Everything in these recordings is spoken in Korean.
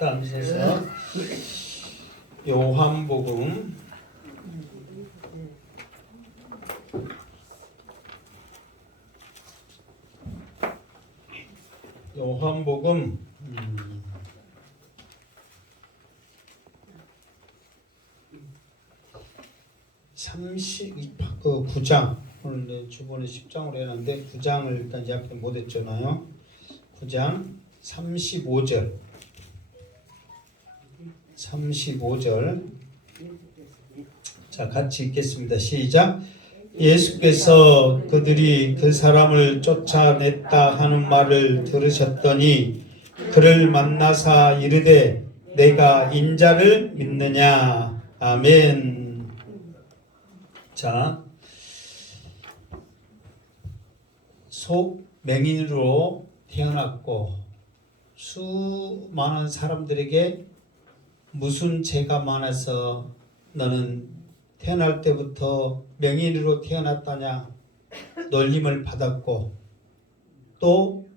감사해서 요한복음 9장 오늘 주번에 10장으로 해놨는데 9장을 일단 이야기 못했잖아요. 9장 35절 자 같이 읽겠습니다. 시작. 예수께서 그들이 그 사람을 쫓아냈다 하는 말을 들으셨더니 그를 만나사 이르되 내가 인자를 믿느냐. 아멘. 자, 속맹인으로 태어났고 수많은 사람들에게 무슨 죄가 많아서 너는 태어날 때부터 맹인으로 태어났다냐 놀림을 받았고 또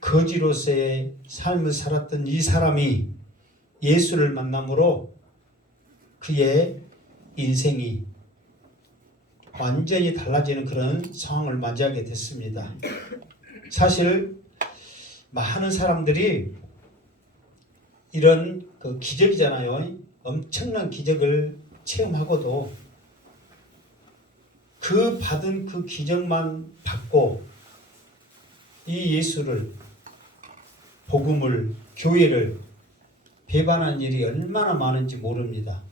거지로서의 삶을 살았던 이 사람이 예수를 만남으로 그의 인생이 완전히 달라지는 그런 상황을 맞이하게 됐습니다. 사실 많은 사람들이 이런 그 기적이잖아요. 엄청난 기적을 체험하고도 그 받은 그 기적만 받고 이 예수를, 복음을, 교회를 배반한 일이 얼마나 많은지 모릅니다.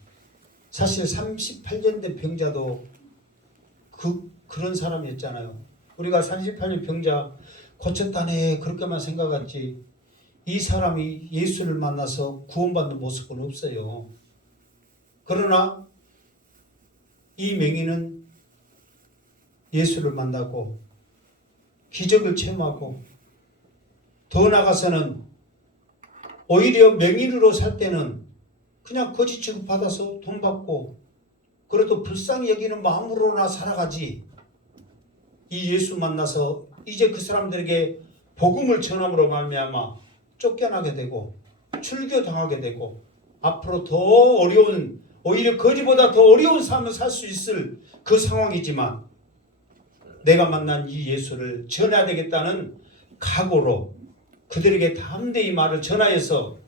사실 38년 된 병자도 그런 사람이었잖아요. 우리가 38년 병자 고쳤다네 그렇게만 생각하지 이 사람이 예수를 만나서 구원받는 모습은 없어요. 그러나 이 맹인은 예수를 만나고 기적을 체험하고 더 나아가서는 오히려 맹인으로 살 때는 그냥 거지 취급받아서 돈 받고 그래도 불쌍히 여기는 마음으로나 살아가지 이 예수 만나서 이제 그 사람들에게 복음을 전함으로 말미암아 쫓겨나게 되고 출교당하게 되고 앞으로 더 어려운 오히려 거지보다 더 어려운 삶을 살 수 있을 그 상황이지만 내가 만난 이 예수를 전해야 되겠다는 각오로 그들에게 담대히 말을 전하여서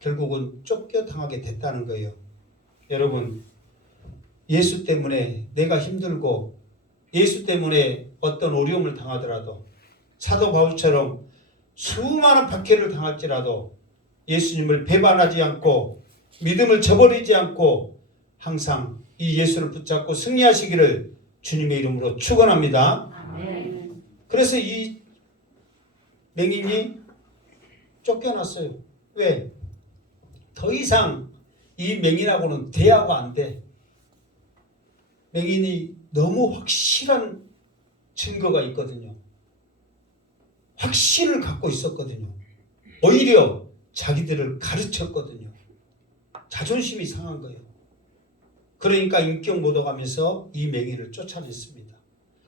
결국은 쫓겨당하게 됐다는 거예요. 여러분 예수 때문에 내가 힘들고 예수 때문에 어떤 어려움을 당하더라도 사도 바울처럼 수많은 박해를 당할지라도 예수님을 배반하지 않고 믿음을 저버리지 않고 항상 이 예수를 붙잡고 승리하시기를 주님의 이름으로 축원합니다. 아멘. 그래서 이 맹인이 쫓겨났어요. 왜? 더 이상 이 맹인하고는 대화가 안 돼. 맹인이 너무 확실한 증거가 있거든요. 확신을 갖고 있었거든요. 오히려 자기들을 가르쳤거든요. 자존심이 상한 거예요. 그러니까 인격 모독하면서 이 맹인을 쫓아냈습니다.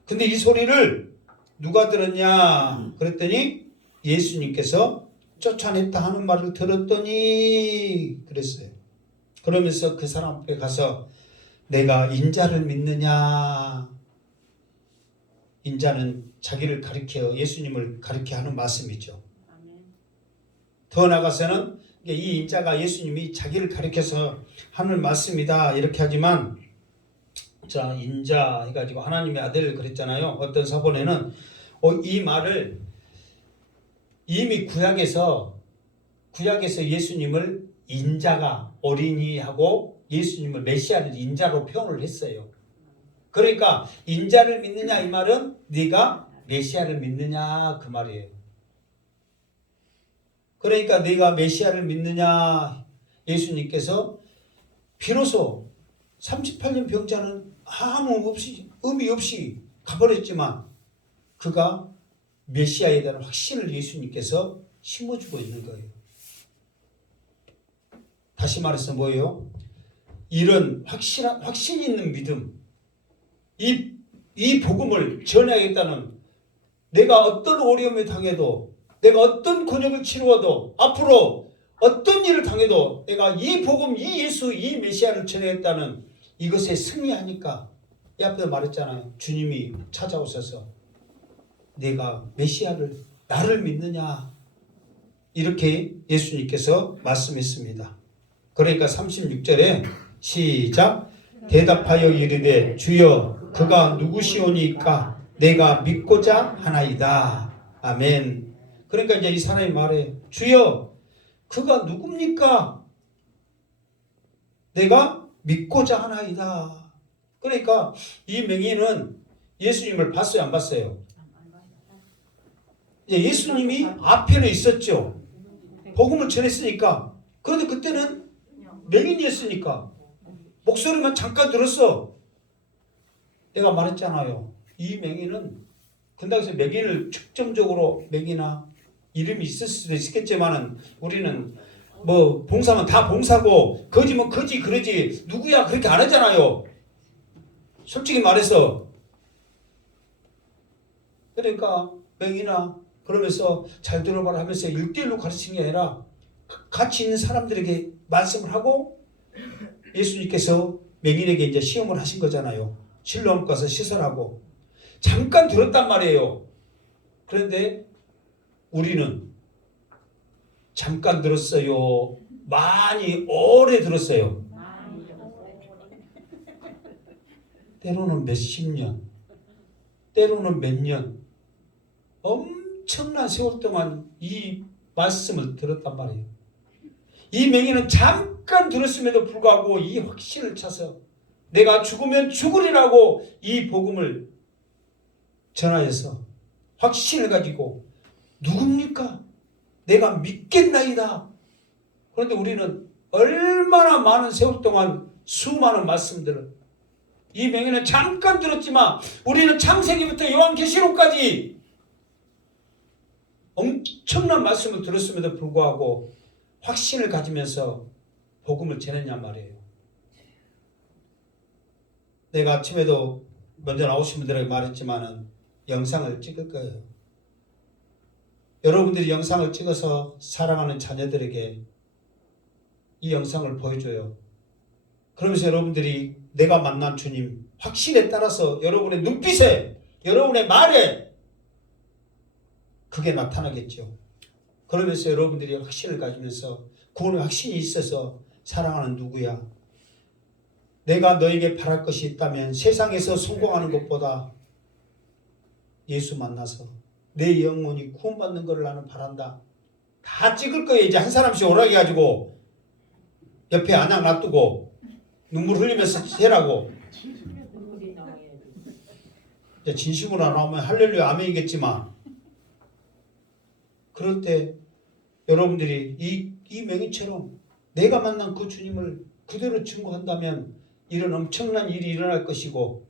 근데 이 소리를 누가 들었냐 그랬더니 예수님께서 쫓아냈다 하는 말을 들었더니 그랬어요. 그러면서 그 사람 앞에 가서 내가 인자를 믿느냐. 인자는 자기를 가리켜 예수님을 가리켜 하는 말씀이죠. 더 나아가서는 이 인자가 예수님이 자기를 가리켜서 하는 말씀이다 이렇게 하지만 자 인자 해가지고 하나님의 아들 그랬잖아요. 어떤 사본에는 이 말을 이미 구약에서 예수님을 인자가 어린이하고 예수님을 메시아를 인자로 표현을 했어요. 그러니까 인자를 믿느냐 이 말은 네가 메시아를 믿느냐 그 말이에요. 그러니까 네가 메시아를 믿느냐 예수님께서 비로소 38년 병자는 아무 의미 없이 가버렸지만 그가 메시아에 대한 확신을 예수님께서 심어주고 있는 거예요. 다시 말해서 뭐예요? 이런 확신 있는 믿음, 이 복음을 전해야겠다는 내가 어떤 어려움에 당해도 내가 어떤 곤욕을 치루어도 앞으로 어떤 일을 당해도 내가 이 복음, 이 예수, 이 메시아를 전하겠다는 이것에 승리하니까 이 앞에서 말했잖아요. 주님이 찾아오셔서 내가 메시아를 나를 믿느냐 이렇게 예수님께서 말씀했습니다. 그러니까 36절에 시작 대답하여 이르되 주여 그가 누구시오니까 내가 믿고자 하나이다. 아멘. 그러니까 이제 이 사람이 말해 주여 그가 누굽니까? 내가 믿고자 하나이다. 그러니까 이 맹인은 예수님을 봤어요, 안 봤어요? 예수님이 앞에는 있었죠. 복음을 전했으니까. 그런데 그때는 맹인이었으니까 목소리만 잠깐 들었어. 내가 말했잖아요. 이 맹인은 근당에서 맹인을 특정적으로 맹인아 이름이 있을 수도 있겠지만은 우리는 뭐 봉사면 다 봉사고 거지면 거지 그러지 누구야 그렇게 안 하잖아요. 솔직히 말해서. 그러니까 맹인아 그러면서 잘 들어봐라 하면서 1대1로 가르치는 게 아니라 같이 있는 사람들에게 말씀을 하고 예수님께서 맹인에게 이제 시험을 하신 거잖아요. 실로암 가서 시설하고 잠깐 들었단 말이에요. 그런데 우리는 잠깐 들었어요. 많이 오래 들었어요. 때로는 몇십 년, 때로는 몇 년, 엄청난 세월 동안 이 말씀을 들었단 말이에요. 이 맹인은 잠깐 들었음에도 불구하고 이 확신을 차서 내가 죽으면 죽으리라고 이 복음을 전하여서 확신을 가지고 누굽니까? 내가 믿겠나이다. 그런데 우리는 얼마나 많은 세월 동안 수많은 말씀들을 이 맹인은 잠깐 들었지만 우리는 창세기부터 요한계시록까지 엄청난 말씀을 들었음에도 불구하고 확신을 가지면서 복음을 전했냔 말이에요. 내가 아침에도 먼저 나오신 분들에게 말했지만은 영상을 찍을 거예요. 여러분들이 영상을 찍어서 사랑하는 자녀들에게 이 영상을 보여줘요. 그러면서 여러분들이 내가 만난 주님 확신에 따라서 여러분의 눈빛에 여러분의 말에 그게 나타나겠죠. 그러면서 여러분들이 확신을 가지면서 구원의 확신이 있어서 사랑하는 누구야 내가 너에게 바랄 것이 있다면 세상에서 성공하는 것보다 예수 만나서 내 영혼이 구원받는 것을 나는 바란다. 다 찍을 거예요. 이제 한 사람씩 오라게 가지고 옆에 안양 놔두고 눈물 흘리면서 해라고. 이제 진심으로 안 나오면 할렐루야 아멘이겠지만 그럴 때 여러분들이 이 맹인처럼 내가 만난 그 주님을 그대로 증거한다면 이런 엄청난 일이 일어날 것이고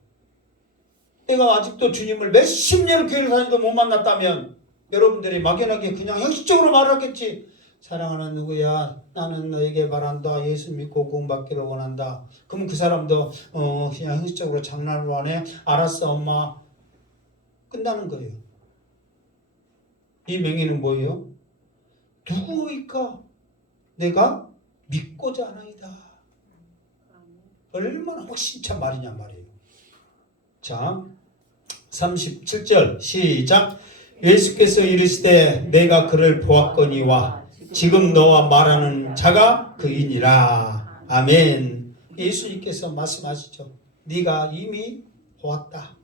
내가 아직도 주님을 몇십 년을 교회를 다니도 못 만났다면 여러분들이 막연하게 그냥 형식적으로 말하겠지. 사랑하는 누구야 나는 너에게 바란다. 예수 믿고 구원받기를 원한다. 그러면 그 사람도 그냥 형식적으로 장난으로 하네. 알았어 엄마. 끝나는 거예요. 이 맹인은 뭐예요? 누구이까 내가 믿고자 하나이다. 얼마나 확신찬 말이냐 말이에요. 자 37절 시작. 예수께서 이르시되 내가 그를 보았거니와 지금 너와 말하는 자가 그이니라. 아멘. 예수님께서 말씀하시죠. 네가 이미 보았다.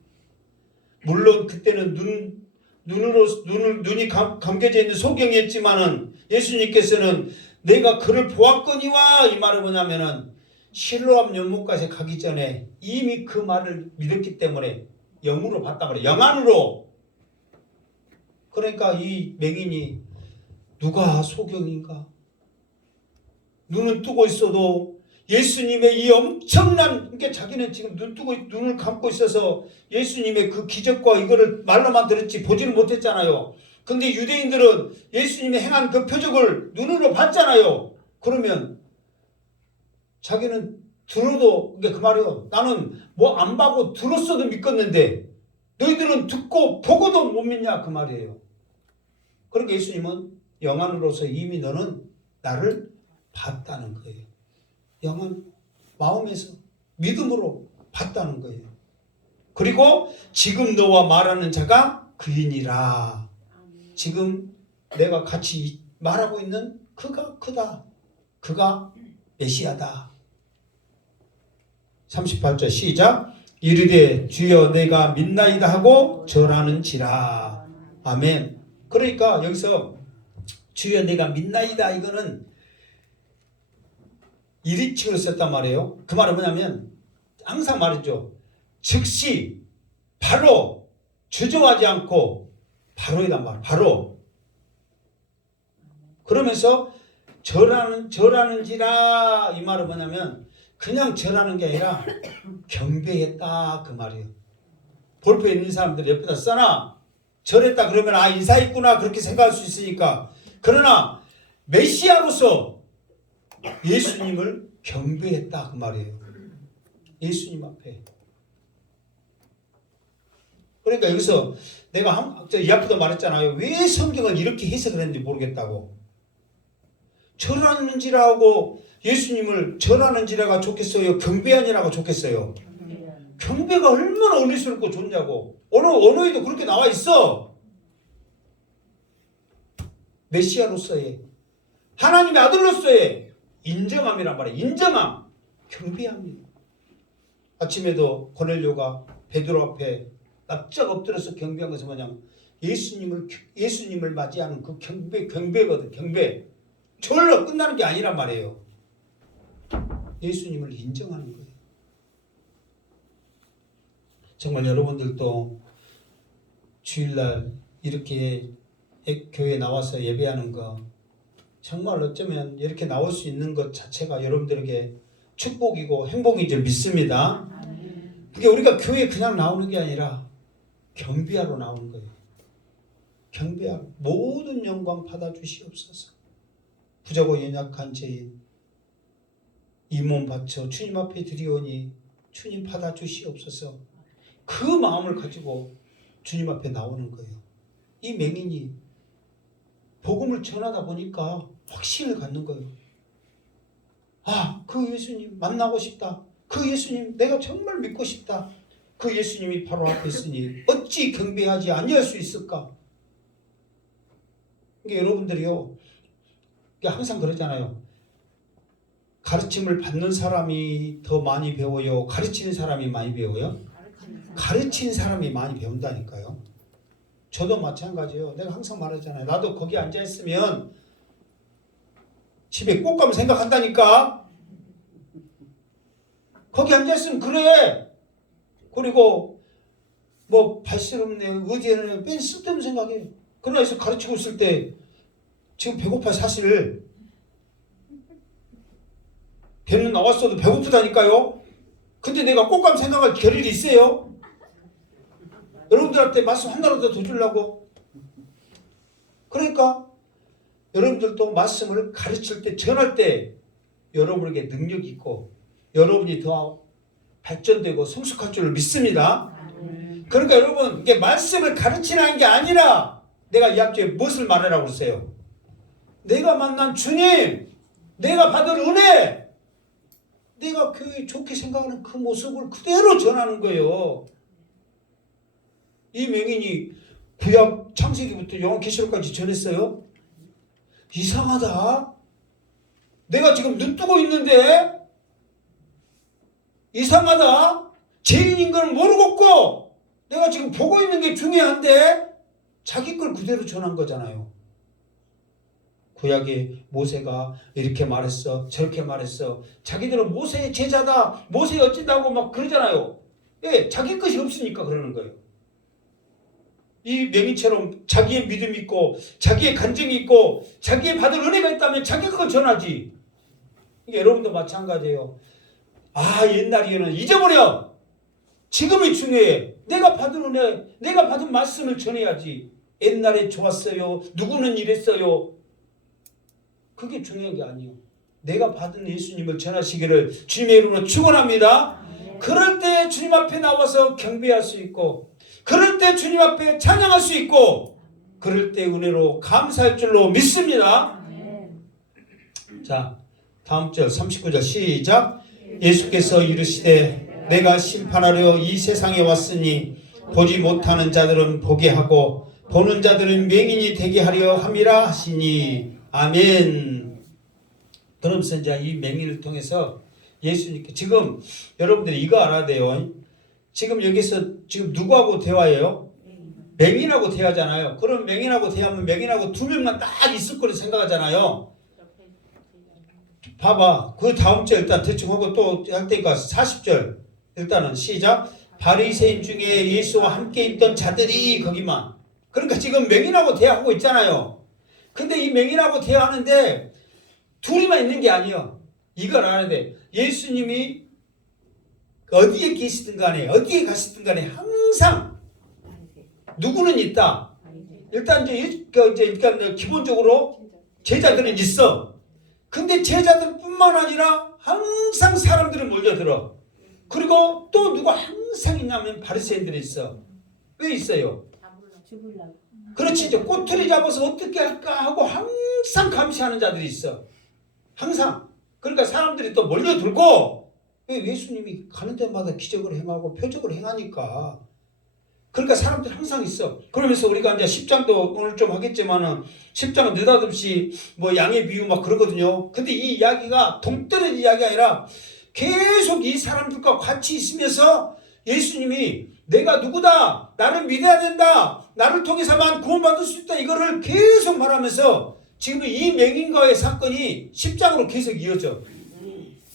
물론 그때는 눈이 감겨져 있는 소경이었지만은 예수님께서는 내가 그를 보았거니와 이 말은 뭐냐면은 실로암 연못까지 가기 전에 이미 그 말을 믿었기 때문에 영으로 봤단 말이에요. 영안으로. 그러니까 이 맹인이 누가 소경인가? 눈은 뜨고 있어도 예수님의 이 엄청난 그러니까 자기는 지금 눈을 감고 있어서 예수님의 그 기적과 이거를 말로만 들었지 보지는 못했잖아요. 근데 유대인들은 예수님이 행한 그 표적을 눈으로 봤잖아요. 그러면 자기는 들어도 그러니까 그 말이요. 나는 뭐 안 봐고 들었어도 믿겠는데 너희들은 듣고 보고도 못 믿냐 그 말이에요. 그러니까 예수님은 영안으로서 이미 너는 나를 봤다는 거예요. 영은 마음에서 믿음으로 봤다는 거예요. 그리고 지금 너와 말하는 자가 그이니라. 지금 내가 같이 말하고 있는 그가 크다. 그가 메시아다. 38절 시작. 이르되 주여 내가 믿나이다 하고 절하는지라. 아멘. 그러니까 여기서 주여 내가 믿나이다 이거는 일위칭으로 썼단 말이에요. 그 말은 뭐냐면 항상 말했죠. 즉시 바로 주저하지 않고 바로이란 말. 바로. 그러면서 절하는지라 이 말은 뭐냐면 그냥 절하는 게 아니라 경배했다 그 말이에요. 볼펜 있는 사람들 옆에다 써놔. 절했다 그러면 아 인사했구나 그렇게 생각할 수 있으니까. 그러나 메시아로서 예수님을 경배했다 그 말이에요. 예수님 앞에. 그러니까 여기서 내가 이 앞에도 말했잖아요. 왜 성경을 이렇게 해석을 했는지 모르겠다고. 절하는지라고 예수님을 절하는지라가 좋겠어요? 경배하니라가 좋겠어요? 경배가 얼마나 의미스럽고 좋냐고. 언어에도 그렇게 나와 있어. 메시아로서의 하나님의 아들로서의 인정함이란 말이에요. 인정함, 경배함이에요. 아침에도 고넬료가 베드로 앞에 납작 엎드려서 경배한 것은 뭐냐면 예수님을 맞이하는 그 경배거든. 경배. 절로 끝나는 게 아니란 말이에요. 예수님을 인정하는 거예요. 정말 여러분들도 주일날 이렇게 교회에 나와서 예배하는 거 정말 어쩌면 이렇게 나올 수 있는 것 자체가 여러분들에게 축복이고 행복인 줄 믿습니다. 그게 우리가 교회에 그냥 나오는 게 아니라 경배하러 나오는 거예요. 경배하러 모든 영광 받아 주시옵소서. 부자고 연약한 죄인 이 몸 바쳐 주님 앞에 드리오니 주님 받아 주시옵소서. 그 마음을 가지고 주님 앞에 나오는 거예요. 이 맹인이 복음을 전하다 보니까 확신을 갖는 거예요. 아, 그 예수님 만나고 싶다. 그 예수님 내가 정말 믿고 싶다. 그 예수님이 바로 앞에 있으니 어찌 경배하지 아니할 수 있을까? 이게 여러분들이요. 항상 그러잖아요. 가르침을 받는 사람이 더 많이 배워요? 가르치는 사람이 많이 배워요? 가르치는 사람이 많이 배운다니까요. 저도 마찬가지예요. 내가 항상 말하잖아요. 나도 거기 앉아있으면 집에 꽃감 생각한다니까. 거기 앉아있으면 그래. 그리고 뭐 발스럽네 의지는 뺀 쓸데없는 생각해. 그러나 여기서 가르치고 있을 때 지금 배고파 사실 배는 나왔어도 배고프다니까요. 근데 내가 꽃감 생각할 겨를이 있어요? 여러분들한테 말씀 하나라도 더 주려고. 그러니까 여러분들도 말씀을 가르칠 때 전할 때 여러분에게 능력이 있고 여러분이 더 발전되고 성숙할 줄 믿습니다. 그러니까 여러분 이게 말씀을 가르치는 게 아니라 내가 이 앞뒤에 무엇을 말하라고 했어요? 내가 만난 주님, 내가 받은 은혜, 내가 교회 좋게 생각하는 그 모습을 그대로 전하는 거예요. 이 맹인이 구약 창세기부터 요한계시록까지 전했어요. 이상하다. 내가 지금 눈 뜨고 있는데 이상하다. 죄인인 걸 모르겠고 내가 지금 보고 있는 게 중요한데 자기 걸 그대로 전한 거잖아요. 구약에 모세가 이렇게 말했어 저렇게 말했어. 자기들은 모세의 제자다 모세 어쩐다고 막 그러잖아요. 예, 자기 것이 없으니까 그러는 거예요. 이 맹인처럼 자기의 믿음이 있고 자기의 간증이 있고 자기의 받은 은혜가 있다면 자기 걸 전하지. 이게 여러분도 마찬가지예요. 아 옛날에는 잊어버려. 지금이 중요해. 내가 받은 은혜 내가 받은 말씀을 전해야지. 옛날에 좋았어요 누구는 이랬어요 그게 중요한 게 아니에요. 내가 받은 예수님을 전하시기를 주님의 이름으로 축원합니다. 그럴 때 주님 앞에 나와서 경배할 수 있고 그럴 때 주님 앞에 찬양할 수 있고 그럴 때 은혜로 감사할 줄로 믿습니다. 자, 다음 절 39절 시작. 예수께서 이르시되 내가 심판하려 이 세상에 왔으니 보지 못하는 자들은 보게 하고 보는 자들은 맹인이 되게 하려 함이라 하시니. 아멘. 그러면서 이제 이 맹인을 통해서 예수님께 지금 여러분들이 이거 알아야 돼요. 지금 여기서 지금 누구하고 대화해요? 맹인하고 대화잖아요. 그럼 맹인하고 대화하면 맹인하고 두 명만 딱 있을 거로 생각하잖아요. 봐봐. 그 다음 절 일단 대충 하고 또 할 테니까 40절 일단은 시작. 바리새인 중에 예수와 함께 있던 자들이 거기만. 그러니까 지금 맹인하고 대화하고 있잖아요. 근데 이 맹인하고 대화하는데 둘이만 있는 게 아니에요. 이걸 알아야 돼. 예수님이 어디에 계시든 간에 어디에 가시든 간에 항상 누구는 있다. 일단 이제 기본적으로 제자들은 있어. 근데 제자들뿐만 아니라 항상 사람들이 몰려들어. 그리고 또 누가 항상 있냐면 바리새인들이 있어. 왜 있어요? 그렇지. 이제 꼬투리 잡아서 어떻게 할까 하고 항상 감시하는 자들이 있어. 항상. 그러니까 사람들이 또 몰려들고 왜 예수님이 가는 데마다 기적을 행하고 표적을 행하니까. 그러니까 사람들이 항상 있어. 그러면서 우리가 이제 10장도 오늘 좀 하겠지만은 10장은 느닷없이 뭐 양의 비유 막 그러거든요. 근데 이 이야기가 동떨어진 이야기가 아니라 계속 이 사람들과 같이 있으면서 예수님이 내가 누구다, 나를 믿어야 된다, 나를 통해서만 구원받을 수 있다, 이거를 계속 말하면서 지금 이 맹인과의 사건이 10장으로 계속 이어져.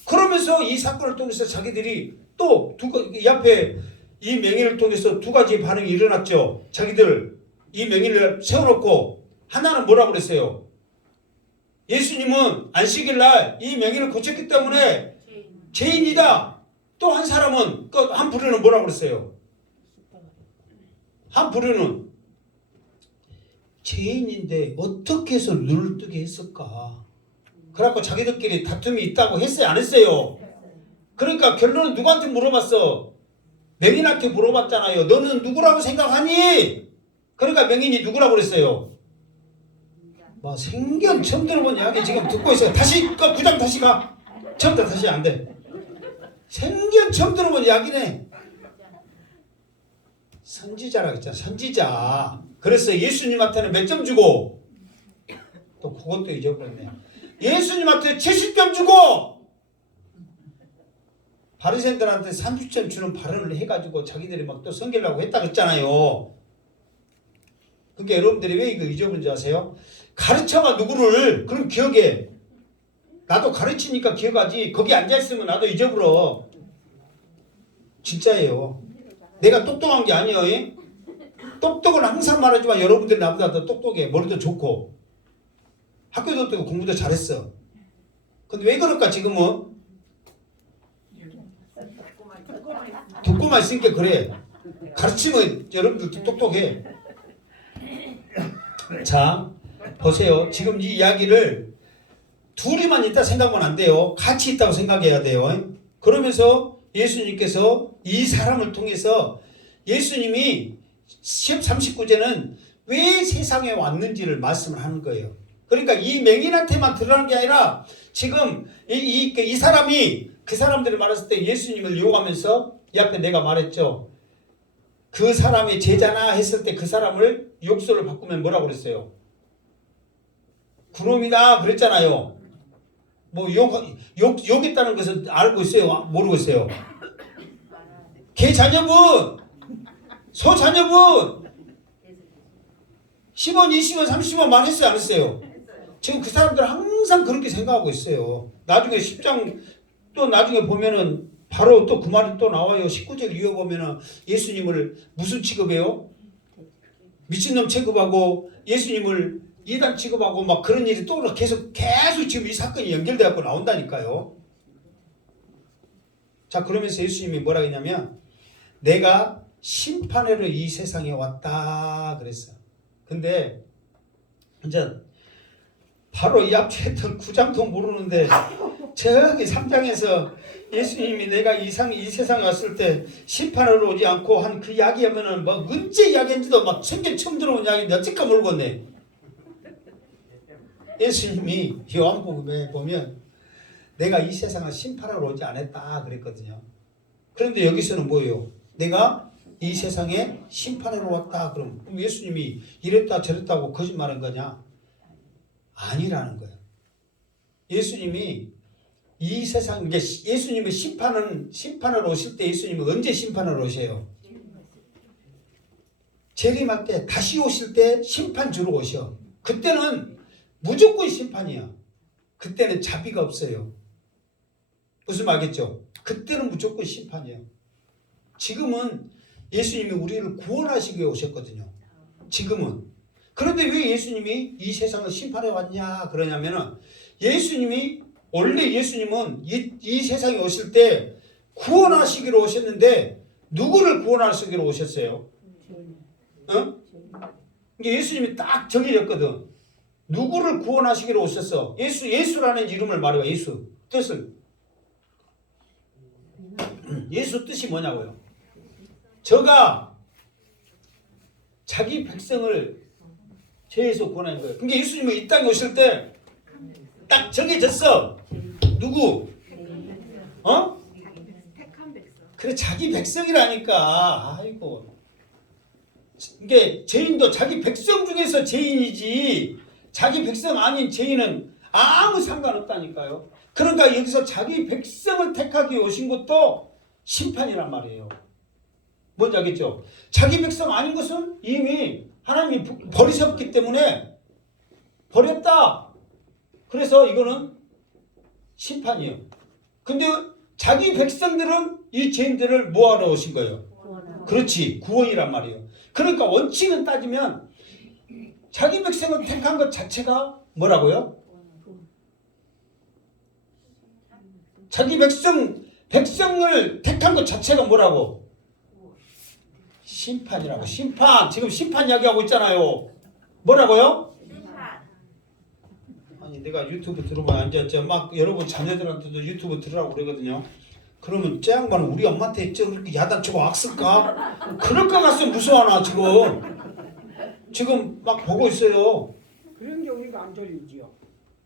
그러면서 이 사건을 통해서 자기들이 또 이 앞에 이 맹인을 통해서 두 가지 반응이 일어났죠. 자기들 이 맹인을 세워놓고 하나는 뭐라고 그랬어요? 예수님은 안식일 날 이 맹인을 고쳤기 때문에 죄인이다. 또 한 사람은 한 부류는 뭐라고 그랬어요? 한 부류는 죄인인데 어떻게 해서 눈을 뜨게 했을까? 그래갖고 자기들끼리 다툼이 있다고 했어요? 안 했어요? 그러니까 결론은 누구한테 물어봤어? 맹인한테 물어봤잖아요. 너는 누구라고 생각하니? 그러니까 맹인이 누구라고 그랬어요? 뭐 생전 처음 들어본 이야기 지금 듣고 있어요. 다시 그 9장 다시 가. 처음부터 다시 안 돼. 생전 처음 들어본 이야기네. 선지자라고 했잖아. 선지자. 그래서 예수님한테는 몇 점 주고 또 그것도 잊어버렸네. 예수님한테 70점 주고 바리새인들한테 30점 주는 발언을 해가지고 자기들이 막 또 섬기려고 했다 그랬잖아요. 그러니까 여러분들이 왜 이거 잊어버린지 아세요? 가르쳐가 누구를 그럼 기억해. 나도 가르치니까 기억하지. 거기 앉아있으면 나도 잊어버려. 진짜예요. 내가 똑똑한 게 아니에요. 똑똑은 항상 말하지만 여러분들이 나보다 더 똑똑해. 머리도 좋고 학교도 뜨고 공부도 잘했어. 근데 왜 그럴까 지금은? 듣고만 있으니까 그래. 가르치면 여러분들도 똑똑해. 자, 보세요. 지금 이 이야기를 둘이만 있다 생각하면 안 돼요. 같이 있다고 생각해야 돼요. 그러면서 예수님께서 이 사람을 통해서 예수님이 39제는 왜 세상에 왔는지를 말씀을 하는 거예요. 그러니까 이 맹인한테만 드러나는 게 아니라 지금 이 사람이 그 사람들을 말했을 때 예수님을 유혹하면서 이 앞에 내가 말했죠. 그 사람이 제자나 했을 때 그 사람을 욕설을 바꾸면 뭐라고 그랬어요? 그놈이다 그랬잖아요. 뭐 욕했다는 것을 알고 있어요? 모르고 있어요? 개 자녀분, 소 자녀분 10원, 20원, 30원 말했어요? 안 했어요? 지금 그 사람들 항상 그렇게 생각하고 있어요. 나중에 10장 또 나중에 보면은 바로 또 그 말이 또 나와요. 19절 이어 보면은 예수님을 무슨 취급해요? 미친놈 취급하고 예수님을 이단 취급하고 막 그런 일이 또 계속 지금 이 사건이 연결되어 나온다니까요. 자, 그러면서 예수님이 뭐라 했냐면 내가 심판하러 이 세상에 왔다 그랬어. 근데 이제 바로 이 앞에 했던 9장도 모르는데 저기 3장에서 예수님이 내가 이 세상에 왔을 때 심판하러 오지 않고 한 그 이야기하면은 뭐 언제 이야기했는지도 막 생전 처음 들어본 이야기인데 어찌까 모르겠네. 예수님이 요한복음에 보면 내가 이 세상을 심판하러 오지 않았다 그랬거든요. 그런데 여기서는 뭐예요? 내가 이 세상에 심판하러 왔다. 그럼 예수님이 이랬다 저랬다고 거짓말한 거냐? 아니라는 거예요. 예수님이 이 세상, 이제 예수님의 심판하러 오실 때 예수님은 언제 심판하러 오세요? 재림할 때, 다시 오실 때 심판 주러 오셔. 그때는 무조건 심판이야. 그때는 자비가 없어요. 무슨 말겠죠? 그때는 무조건 심판이에요. 지금은 예수님이 우리를 구원하시기 위해 오셨거든요. 지금은. 그런데 왜 예수님이 이 세상을 심판해 왔냐 그러냐면은 원래 예수님은 이 세상에 오실 때 구원하시기로 오셨는데 누구를 구원하시기로 오셨어요? 이게 예수님이 딱 정해졌거든. 누구를 구원하시기로 오셨어? 예수라는 이름을 말해봐. 예수 뜻을. 예수 뜻이 뭐냐고요? 저가 자기 백성을 죄에서 구원한 거예요. 그러니까 예수님이 이 땅에 오실 때 딱 정해졌어. 누구? 그래 자기 백성이라니까. 아이고. 이게 죄인도 자기 백성 중에서 죄인이지 자기 백성 아닌 죄인은 아무 상관없다니까요. 그러니까 여기서 자기 백성을 택하기 위해 오신 것도 심판이란 말이에요. 뭔지 알겠죠? 자기 백성 아닌 것은 이미 하나님이 버리셨기 때문에 버렸다. 그래서 이거는 심판이에요. 근데 자기 백성들은 이 죄인들을 뭐하러 오신 거예요? 그렇지. 구원이란 말이에요. 그러니까 원칙은 따지면 자기 백성을 택한 것 자체가 뭐라고요? 자기 백성을 택한 것 자체가 뭐라고? 심판이라고. 심판. 지금 심판 이야기하고 있잖아요. 뭐라고요? 아니 내가 유튜브 들어보면 이제 막 여러분 자녀들한테도 유튜브 들으라고 그러거든요. 그러면 저 양반은 우리 엄마한테 그렇게 야단치고 악쓸까? 그럴 것 같으면 무서워하나 지금 막 보고 있어요. 그런 게 우리가 안 졸리지요.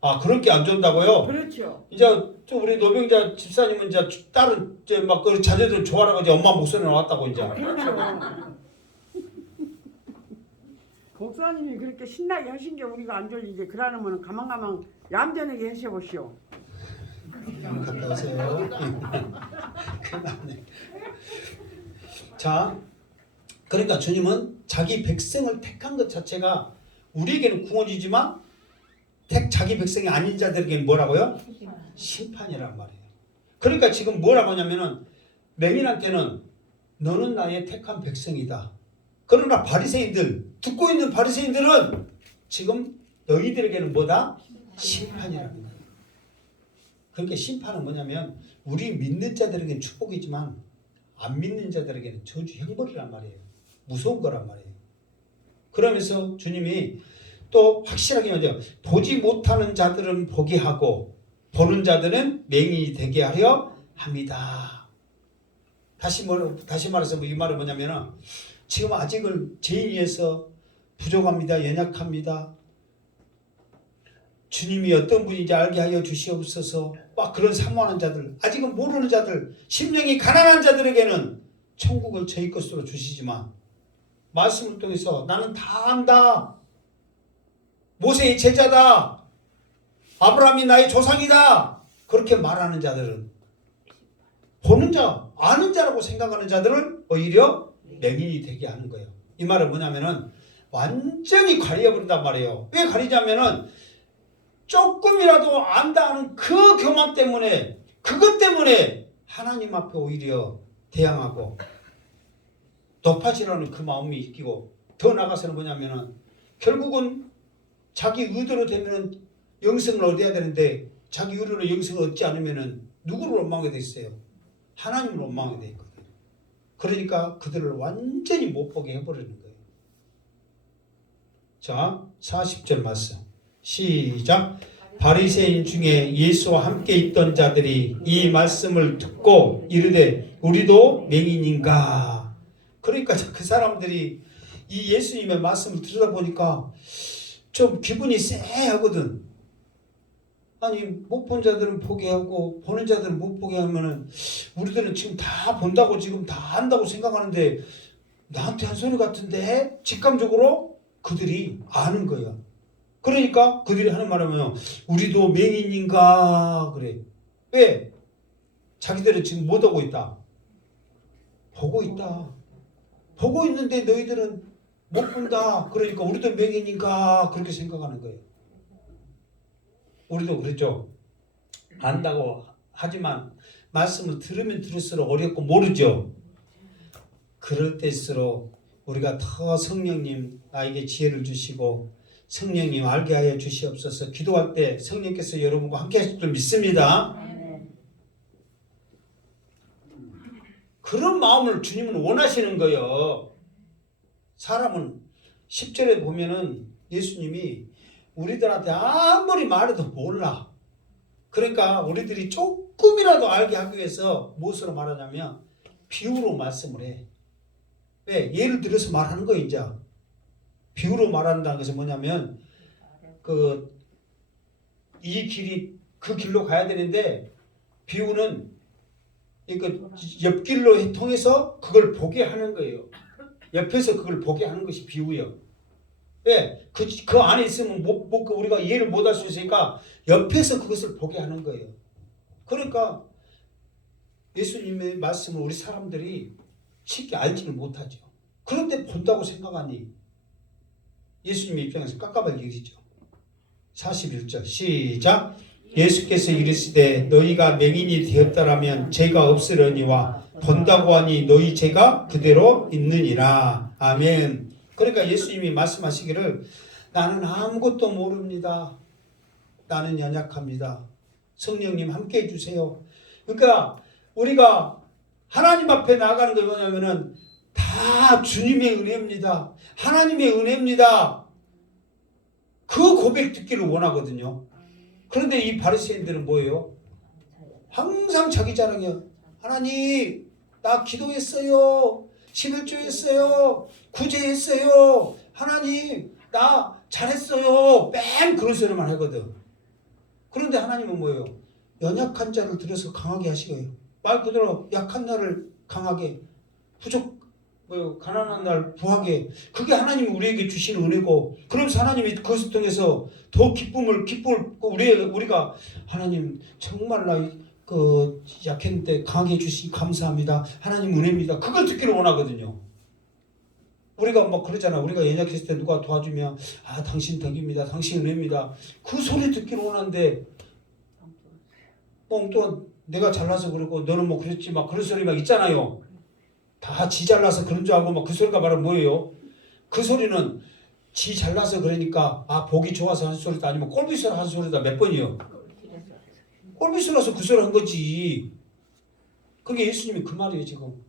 아 그런 게 안 좋다고요? 그렇죠. 이제 또 우리 노병자 집사님은 이제 다른 이제 막 그 자녀들 좋아라고 이제 엄마 목소리 나왔다고 이제. 그렇죠. 목사님이 그렇게 신나게 하신 게 우리가 안 졸리지. 그러면 가만 얌전하게 하셔보시오. 갔다 오세요. 자, 그러니까 주님은 자기 백성을 택한 것 자체가 우리에게는 구원이지만 자기 백성이 아닌 자들에게는 뭐라고요? 심판이란 말이에요. 그러니까 지금 뭐라고 하냐면은 맹인한테는 너는 나의 택한 백성이다. 그러나 바리새인들, 듣고 있는 바리새인들은 지금 너희들에게는 뭐다? 심판이라는 거예요. 그러니까 심판은 뭐냐면 우리 믿는 자들에게는 축복이지만 안 믿는 자들에게는 저주 형벌이란 말이에요. 무서운 거란 말이에요. 그러면서 주님이 또 확실하게 말해요. 보지 못하는 자들은 보게 하고 보는 자들은 맹인이 되게 하려 합니다. 다시 말해서 이 말은 뭐냐면 지금 아직은 죄인에서 부족합니다. 연약합니다. 주님이 어떤 분인지 알게 하여 주시옵소서. 막 그런 사모하는 자들, 아직은 모르는 자들, 심령이 가난한 자들에게는 천국을 저희 것으로 주시지만 말씀을 통해서 나는 다 안다. 모세의 제자다. 아브라함이 나의 조상이다. 그렇게 말하는 자들은 보는 자, 아는 자라고 생각하는 자들을 오히려 맹인이 되게 하는 거예요. 이 말은 뭐냐면은 완전히 가려버린단 말이에요. 왜 가리냐면은 조금이라도 안다는 그 교만 때문에, 그것 때문에 하나님 앞에 오히려 대항하고 높아지라는 그 마음이 있고, 더 나아가서는 뭐냐면은 결국은 자기 의도로 되면은 영생을 얻어야 되는데 자기 의도로 영생을 얻지 않으면은 누구를 원망하게 돼 있어요? 하나님을 원망하게 돼 있거든요. 그러니까 그들을 완전히 못 보게 해버리는 거예요. 자, 40절 말씀 시작. 바리새인 중에 예수와 함께 있던 자들이 이 말씀을 듣고 이르되 우리도 맹인인가. 그러니까 그 사람들이 이 예수님의 말씀을 들여다보니까 좀 기분이 쎄하거든. 아니 못 본 자들은 보게 하고 보는 자들은 못 보게 하면은 우리들은 지금 다 본다고 지금 다 안다고 생각하는데 나한테 한 소리 같은데 직감적으로 그들이 아는 거야. 그러니까 그들이 하는 말하면 우리도 맹인인가 그래. 왜? 자기들은 지금 못 오고 있다. 보고 있다. 보고 있는데 너희들은 못 본다. 그러니까 우리도 맹인인가 그렇게 생각하는 거예요. 우리도 그랬죠. 안다고 하지만 말씀을 들으면 들을수록 어렵고 모르죠. 그럴 때일수록 우리가 더 성령님 나에게 지혜를 주시고 성령님 알게 하여 주시옵소서. 기도할 때 성령께서 여러분과 함께 하실 줄 믿습니다. 그런 마음을 주님은 원하시는 거예요. 사람은 10절에 보면은 예수님이 우리들한테 아무리 말해도 몰라. 그러니까 우리들이 조금이라도 알게 하기 위해서 무엇으로 말하냐면 비유로 말씀을 해. 왜? 예를 들어서 말하는 거예요. 이제 비유로 말한다는 것은 뭐냐면 이 길이 그 길로 가야 되는데 비유는 옆길로 통해서 그걸 보게 하는 거예요. 옆에서 그걸 보게 하는 것이 비유예요. 왜? 그 안에 있으면 우리가 이해를 못할 수 있으니까 옆에서 그것을 보게 하는 거예요. 그러니까 예수님의 말씀을 우리 사람들이 쉽게 알지를 못하죠. 그런데 본다고 생각하니 예수님의 입장에서 깝깝할 일이죠. 41절 시작. 예수께서 이르시되 너희가 맹인이 되었다라면 죄가 없으려니와 본다고 하니 너희 죄가 그대로 있느니라. 아멘. 그러니까 예수님이 말씀하시기를 나는 아무것도 모릅니다. 나는 연약합니다. 성령님 함께 해주세요. 그러니까 우리가 하나님 앞에 나아가는 게 뭐냐면은 다 주님의 은혜입니다. 하나님의 은혜입니다. 그 고백 듣기를 원하거든요. 그런데 이 바리새인들은 뭐예요? 항상 자기 자랑이야. 하나님 나 기도했어요. 11조 했어요. 구제했어요. 하나님 나 잘했어요. 뺑 그런 소리만 하거든. 그런데 하나님은 뭐예요? 연약한 자를 들여서 강하게 하시고요. 말 그대로 약한 날을 강하게 가난한 날 부하게. 그게 하나님이 우리에게 주시는 은혜고, 그러면서 하나님이 그것을 통해서 더 기쁨을 우리가 하나님 정말 나 약했는데 강하게 해주시 감사합니다. 하나님 은혜입니다. 그걸 듣기를 원하거든요. 우리가 막 그러잖아. 우리가 연약했을 때 누가 도와주면 당신 덕입니다. 당신 은혜입니다. 그 소리 듣기를 원하는데 또 내가 잘나서 그러고 너는 뭐 그랬지 막 그런 소리 막 있잖아요. 다 지 잘나서 그런 줄 알고 막 그 소리가 바로 뭐예요? 그 소리는 지 잘나서 그러니까 보기 좋아서 한 소리도 아니면 꼴비소라 한 소리다. 몇 번이요? 꼴비소라서 그 소리 한 거지. 그게 예수님이 그 말이에요. 지금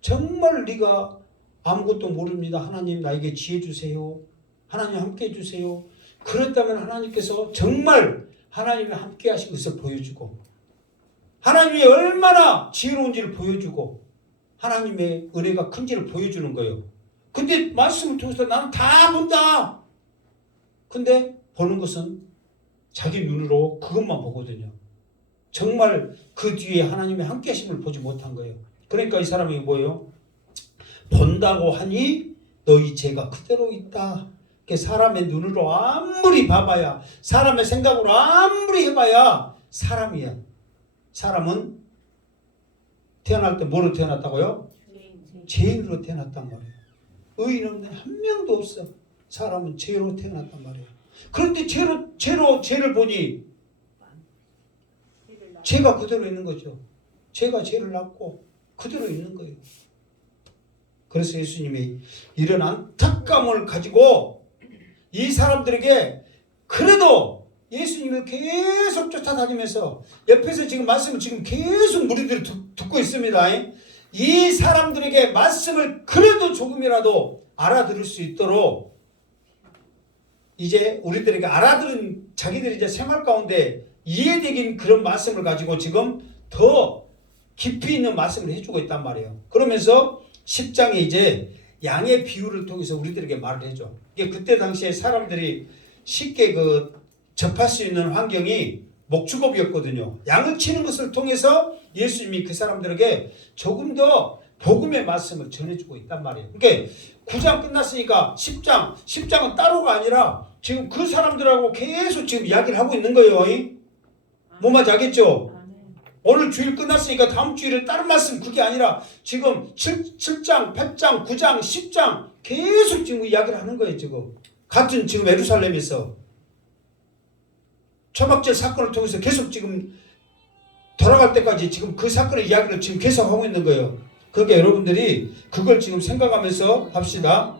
정말 네가 아무것도 모릅니다. 하나님 나에게 지혜 주세요. 하나님 함께 해주세요. 그렇다면 하나님께서 정말 하나님이 함께 하신 것을 보여주고 하나님이 얼마나 지혜로운지를 보여주고 하나님의 은혜가 큰지를 보여주는 거예요. 근데 말씀을 통해서 나는 다 본다. 근데 보는 것은 자기 눈으로 그것만 보거든요. 정말 그 뒤에 하나님의 함께 하심을 보지 못한 거예요. 그러니까 이 사람이 뭐예요? 본다고 하니 너희 죄가 그대로 있다. 사람의 눈으로 아무리 봐봐야, 사람의 생각으로 아무리 해봐야 사람이야. 사람은 태어날 때 뭐로 태어났다고요? 죄인으로 태어났단 말이에요. 의인은 한 명도 없어. 사람은 죄로 태어났단 말이에요. 그런데 죄를 보니 죄가 그대로 있는 거죠. 죄가 죄를 낳고 그대로 있는 거예요. 그래서 예수님이 이런 안타까움을 가지고 이 사람들에게 그래도 예수님을 계속 쫓아다니면서 옆에서 지금 말씀을 지금 계속 무리들이 듣고 있습니다. 이 사람들에게 말씀을 그래도 조금이라도 알아들을 수 있도록 이제 우리들에게 알아들은 자기들이 이제 생활 가운데 이해되긴 그런 말씀을 가지고 지금 더 깊이 있는 말씀을 해주고 있단 말이에요. 그러면서 10장에 이제 양의 비유를 통해서 우리들에게 말을 해줘. 이게 그때 당시에 사람들이 쉽게 접할 수 있는 환경이 목축업이었거든요. 양을 치는 것을 통해서 예수님이 그 사람들에게 조금 더 복음의 말씀을 전해주고 있단 말이에요. 그러니까 9장 끝났으니까 10장은 따로가 아니라 지금 그 사람들하고 계속 지금 이야기를 하고 있는 거예요. 뭔 말인지 알겠죠? 오늘 주일 끝났으니까 다음 주일에 다른 말씀 그게 아니라 지금 7장, 8장, 9장, 10장 계속 지금 이야기를 하는 거예요. 지금 같은 지금 예루살렘에서 초막절 사건을 통해서 계속 지금 돌아갈 때까지 지금 그 사건의 이야기를 지금 계속 하고 있는 거예요. 그러니까 여러분들이 그걸 지금 생각하면서 합시다.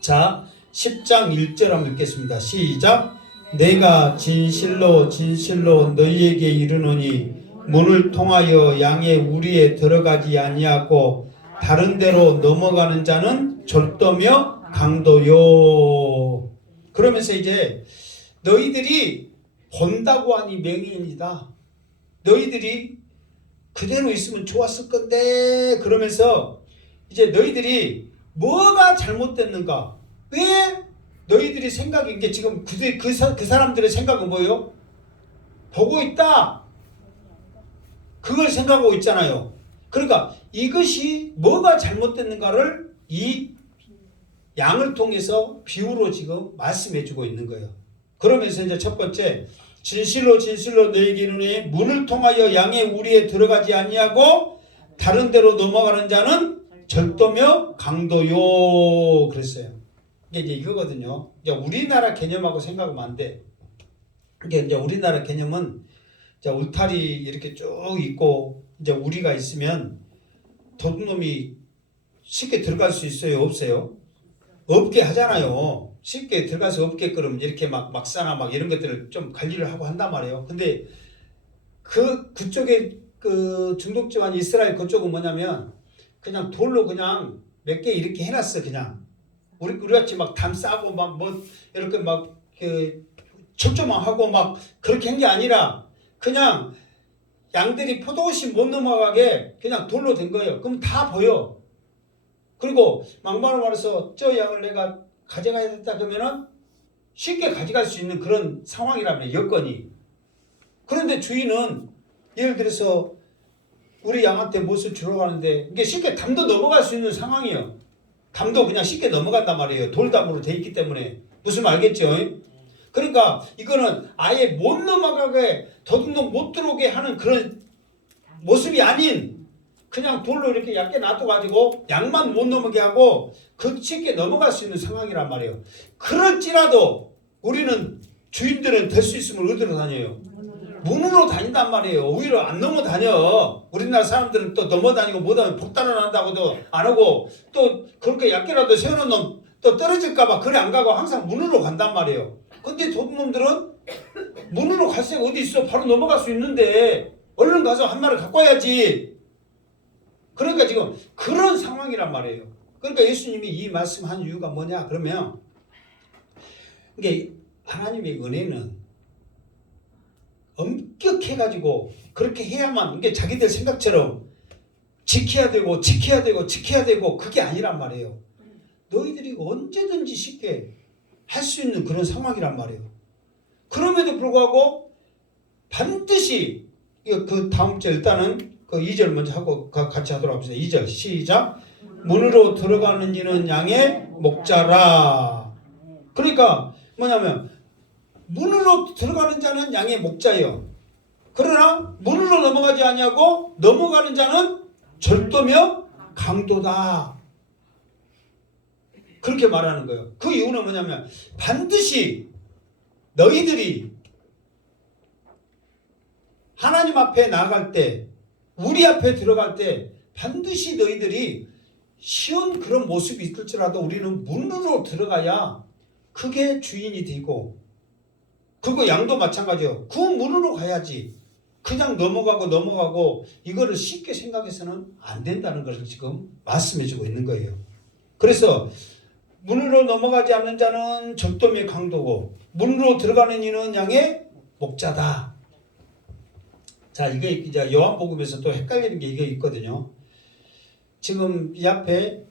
자, 10장 1절 한번 읽겠습니다. 시작. 내가 진실로 진실로 너희에게 이르노니 문을 통하여 양의 우리에 들어가지 아니하고 다른 데로 넘어가는 자는 절도며 강도요. 그러면서 이제 너희들이 본다고 하니 맹인이다. 너희들이 그대로 있으면 좋았을 건데 그러면서 이제 너희들이 뭐가 잘못됐는가? 왜 너희들이 생각이 이게 지금 그 사람들의 생각은 뭐예요? 보고 있다. 그걸 생각하고 있잖아요. 그러니까 이것이 뭐가 잘못됐는가를 이 양을 통해서 비유로 지금 말씀해주고 있는 거예요. 그러면서 이제 첫 번째 진실로 진실로 너희에게 이르노니 문을 통하여 양의 우리에 들어가지 아니하고 다른 데로 넘어가는 자는 절도며 강도요 그랬어요. 이게 이제 이거거든요. 이제 우리나라 개념하고 생각하면 안 돼. 이게 이제 우리나라 개념은 이제 울타리 이렇게 쭉 있고 이제 우리가 있으면 도둑놈이 쉽게 들어갈 수 있어요? 없어요? 없게 하잖아요. 쉽게 들어가서 없게끔 이렇게 막사나 이런 것들을 좀 관리를 하고 한단 말이에요. 근데 그쪽에 그 중동지방 이스라엘 그쪽은 뭐냐면 그냥 돌로 그냥 몇 개 이렇게 해놨어. 그냥 우리 같이 막 담 싸고 뭐 이렇게 그 철조망 하고 그렇게 한 게 아니라 그냥 양들이 포도옷이 못 넘어가게 그냥 돌로 된 거예요. 그럼 다 보여. 그리고 막말로 말해서 저 양을 내가 가져가야 된다 그러면은 쉽게 가져갈 수 있는 그런 상황이라면 여건이. 그런데 주인은 예를 들어서 우리 양한테 무엇을 주러 가는데 이게 쉽게 담도 넘어갈 수 있는 상황이에요. 담도 그냥 쉽게 넘어간단 말이에요. 돌담으로 돼 있기 때문에. 무슨 말 알겠죠? 그러니까 이거는 아예 못 넘어가게 도둑놈 못 들어오게 하는 그런 모습이 아닌 그냥 돌로 이렇게 얇게 놔둬가지고 양만 못 넘어게 하고 그 쉽게 넘어갈 수 있는 상황이란 말이에요. 그럴지라도 우리는 주인들은 될 수 있으면 어디로 다녀요? 문으로 다닌단 말이에요. 오히려 안 넘어다녀. 우리나라 사람들은 또 넘어다니고 못하면 폭탄을 한다고도 안 하고 또 그렇게 얇게라도 세우는 놈 또 떨어질까봐 그래 안 가고 항상 문으로 간단 말이에요. 근데 도둑놈들은 문으로 갈 새가 어디 있어? 바로 넘어갈 수 있는데 얼른 가서 한 마리 갖고 와야지. 그러니까 지금 그런 상황이란 말이에요. 그러니까 예수님이 이 말씀한 이유가 뭐냐? 그러면 이게 하나님의 은혜는 엄격해가지고 그렇게 해야만 이게 자기들 생각처럼 지켜야 되고 그게 아니란 말이에요. 너희들이 언제든지 쉽게 할 수 있는 그런 상황이란 말이에요. 그럼에도 불구하고 반드시 그 다음 절 일단은 그 2절 먼저 하고 같이 하도록 합시다. 2절 시작. 문으로 들어가는 이는 양의 목자라. 그러니까 뭐냐면 문으로 들어가는 자는 양의 목자예요. 그러나 문으로 넘어가지 아니하고 넘어가는 자는 절도며 강도다. 그렇게 말하는 거예요. 그 이유는 뭐냐면 반드시 너희들이 하나님 앞에 나아갈 때 우리 앞에 들어갈 때 반드시 너희들이 쉬운 그런 모습이 있을지라도 우리는 문으로 들어가야 그게 주인이 되고 그거 양도 마찬가지예요. 그 문으로 가야지. 그냥 넘어가고 이거를 쉽게 생각해서는 안 된다는 것을 지금 말씀해주고 있는 거예요. 그래서 문으로 넘어가지 않는 자는 절도의 강도고 문으로 들어가는 이는 양의 목자다. 자, 이게 이제 요한복음에서 또 헷갈리는 게 이게 있거든요. 지금 이 앞에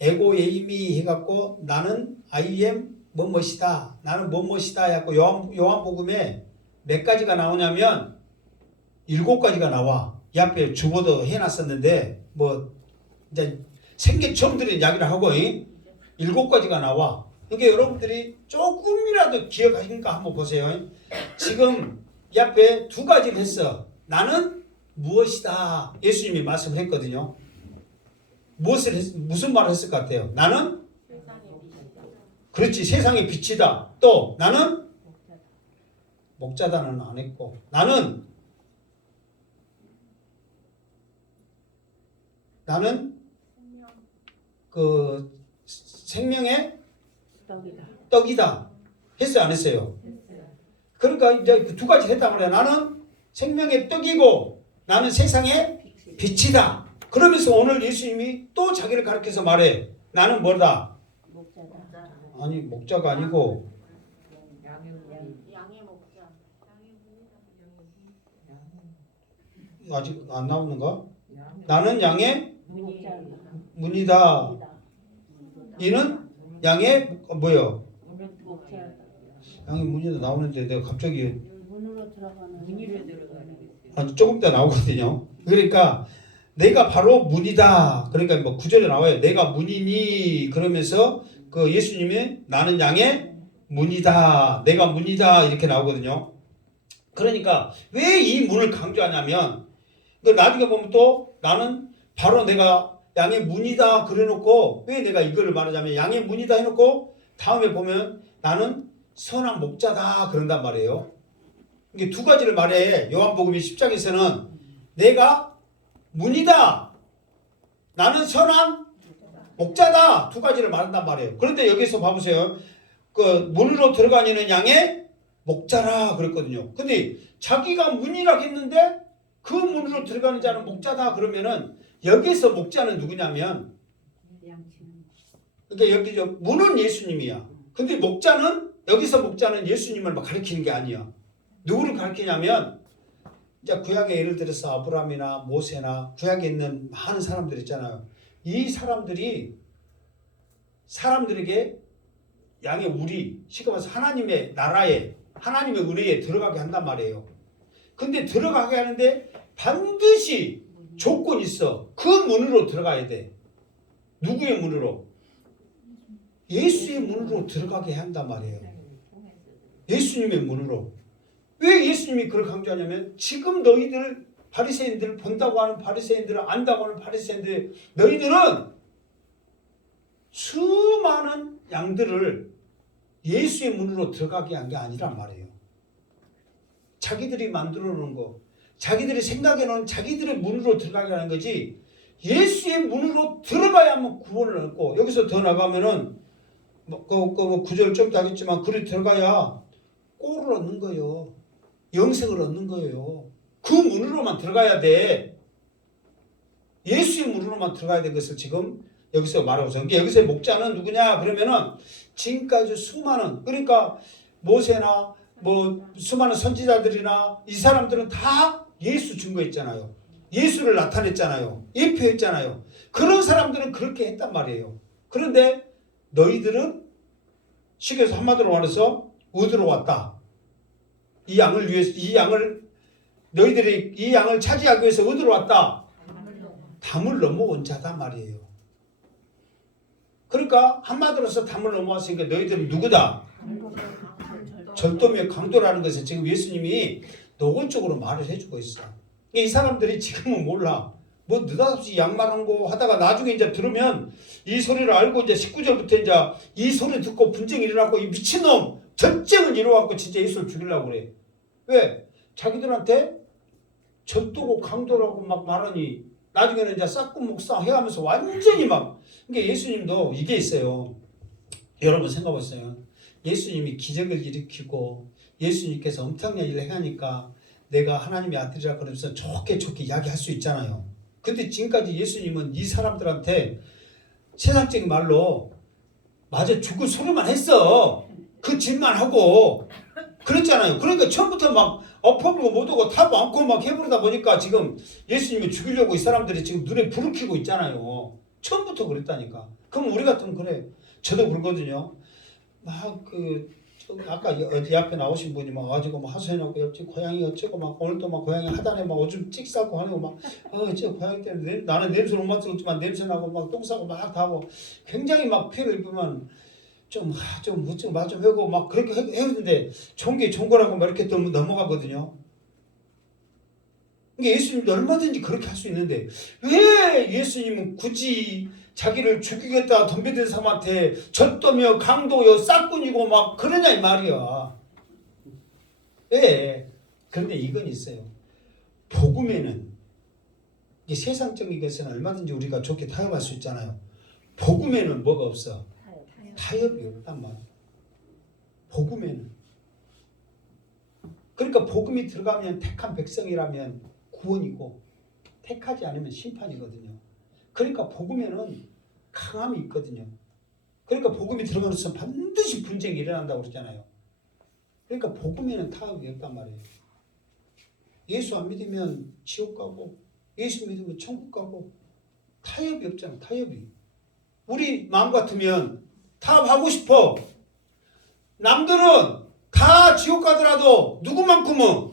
에고 에이미 해갖고 나는 I am 뭐뭐이다. 나는 뭐뭐이다 해갖고 요한복음에 몇 가지가 나오냐면 7가지가 나와. 이 앞에 주보도 해놨었는데 뭐 이제 생계 처음 들은 이야기를 하고 7가지가 나와. 그러니까 여러분들이 조금이라도 기억하시니까 한번 보세요. 지금 이 앞에 2가지를 했어. 나는 무엇이다. 예수님이 말씀을 했거든요. 무슨 말을 했을 것 같아요? 나는 그렇지, 세상의 빛이다. 또 나는 목자다는 안 했고, 나는 그 생명의 떡이다. 했어요, 안 했어요? 그러니까 이제 그 2가지 했단 말이야. 나는 생명의 떡이고 나는 세상의 빛이다. 그러면서 오늘 예수님이 또 자기를 가르쳐서 말해. 나는 뭐다? 아니, 목자가 아니고 아직 안 나오는가? 나는 양의 문이다. 이는 양의 뭐요? 양의 문이다 나오는데 내가 갑자기 아니 조금 더 나오거든요. 그러니까 내가 바로 문이다. 그러니까 뭐 9절에 나와요. 내가 문이니 그러면서 그 예수님이 나는 양의 문이다. 내가 문이다 이렇게 나오거든요. 그러니까 왜 이 문을 강조하냐면 나중에 보면 또 나는 바로 내가 양의 문이다 그래놓고 왜 내가 이거를 말하자면 양의 문이다 해놓고 다음에 보면 나는 선한 목자다 그런단 말이에요. 이게 2가지를 말해. 요한복음 10장에서는 내가 문이다. 나는 선한 목자다. 2가지를 말한단 말이에요. 그런데 여기서 봐보세요. 그 문으로 들어가는 양의 목자라 그랬거든요. 근데 자기가 문이라고 했는데 그 문으로 들어가는 자는 목자다 그러면은 여기서 목자는 누구냐면 그러니까 여기 문은 예수님이야. 근데 목자는 여기서 목자는 예수님을 막 가리키는 게 아니야. 누구를 가리키냐면 이제 구약에 예를 들어서 아브라함이나 모세나 구약에 있는 많은 사람들 있잖아요. 이 사람들이 사람들에게 양의 우리, 쉽게 말해서 하나님의 나라에 하나님의 의뢰에 들어가게 한단 말이에요. 근데 들어가게 하는데 반드시 조건이 있어. 그 문으로 들어가야 돼. 누구의 문으로? 예수의 문으로 들어가게 한단 말이에요. 예수님의 문으로. 왜 예수님이 그걸 강조하냐면 지금 너희들 바리새인들 본다고 하는 바리새인들을 안다고 하는 바리새인들 너희들은 수많은 양들을 예수의 문으로 들어가게 한 게 아니란 말이에요. 자기들이 만들어 놓은 거, 자기들이 생각해 놓은 자기들의 문으로 들어가게 하는 거지 예수의 문으로 들어가야만 구원을 얻고 여기서 더 나가면은 뭐 9절 좀 하겠지만 그리 들어가야 꼴을 얻는 거예요. 영생을 얻는 거예요. 그 문으로만 들어가야 돼. 예수의 문으로만 들어가야 될 것을 지금 여기서 말하고 있어요. 여기서의 목자는 누구냐 그러면은 지금까지 수많은 그러니까 모세나 뭐 수많은 선지자들이나 이 사람들은 다 예수 증거했잖아요. 예수를 나타냈잖아요. 예표했잖아요. 그런 사람들은 그렇게 했단 말이에요. 그런데 너희들은 쉽게 해서 한마디로 말해서 어디로 왔다. 이 양을 위해서 너희들이 이 양을 차지하기 위해서 어디로 왔다. 담을 넘어온 자단 말이에요. 그러니까 한마디로서 담을 넘어왔으니까 너희들은 누구다? 절도며 강도라는 것을 지금 예수님이 노골적으로 말을 해주고 있어. 이 사람들이 지금은 몰라. 뭐 느닷없이 양말한 거 하다가 나중에 이제 들으면 이 소리를 알고 이제 19절부터 이제 이 소리 듣고 분쟁이 일어나고 이 미친놈 전쟁을 이뤄갖고 진짜 예수를 죽이려고 그래. 왜? 자기들한테 절도고 강도라고 막 말하니 나중에는 이제 싹군 목사 해가면서 완전히 막 그러니까 예수님도 이게 있어요. 여러분 생각해보세요. 예수님이 기적을 일으키고 예수님께서 엄청난 일을 행하니까 내가 하나님의 아들이라 그러면서 좋게 이야기할 수 있잖아요. 근데 지금까지 예수님은 이 사람들한테 세상적인 말로 맞아 죽을 소리만 했어. 그 짓만 하고 그랬잖아요. 그러니까 처음부터 막 엎어버리고 못하고 다 많고 막 해버리다 보니까 지금 예수님이 죽이려고 이 사람들이 지금 눈에 불을 켜고 있잖아요. 처음부터 그랬다니까. 그럼 우리 같으면 그래. 저도 그러거든요. 막 아까 어디 앞에 나오신 분이 막 와가지고 막 하소연하고 옆집 고양이 어쩌고 막 오늘도 막 고양이 하단에 막 오줌 찍 싸고 하고 막저 고양이 때문에 나는 냄새를 못 맡았지만 냄새 나고 막 똥 싸고 막 하고 굉장히 막 피해를 입으면 좀 하고 막 그렇게 해오는데 종교 종거라고 막 이렇게 또 넘어가거든요. 그러니까 예수님도 얼마든지 그렇게 할 수 있는데 왜 예수님은 굳이 자기를 죽이겠다 덤벼든 사람한테 젖도며 강도여 싹군이고 막 그러냐 이 말이야. 왜? 그런데 이건 있어요. 복음에는 이 세상적인 것은 얼마든지 우리가 좋게 타협할 수 있잖아요. 복음에는 뭐가 없어? 타협이 없단 말이야. 복음에는. 그러니까 복음이 들어가면 택한 백성이라면 구원이고 택하지 않으면 심판이거든요. 그러니까 복음에는 강함이 있거든요. 그러니까 복음이 들어가는 순간 반드시 분쟁이 일어난다고 그러잖아요. 그러니까 복음에는 타협이 없단 말이에요. 예수 안 믿으면 지옥 가고 예수 믿으면 천국 가고 타협이 없잖아. 타협이. 우리 마음 같으면 타협하고 싶어. 남들은 다 지옥 가더라도 누구만큼은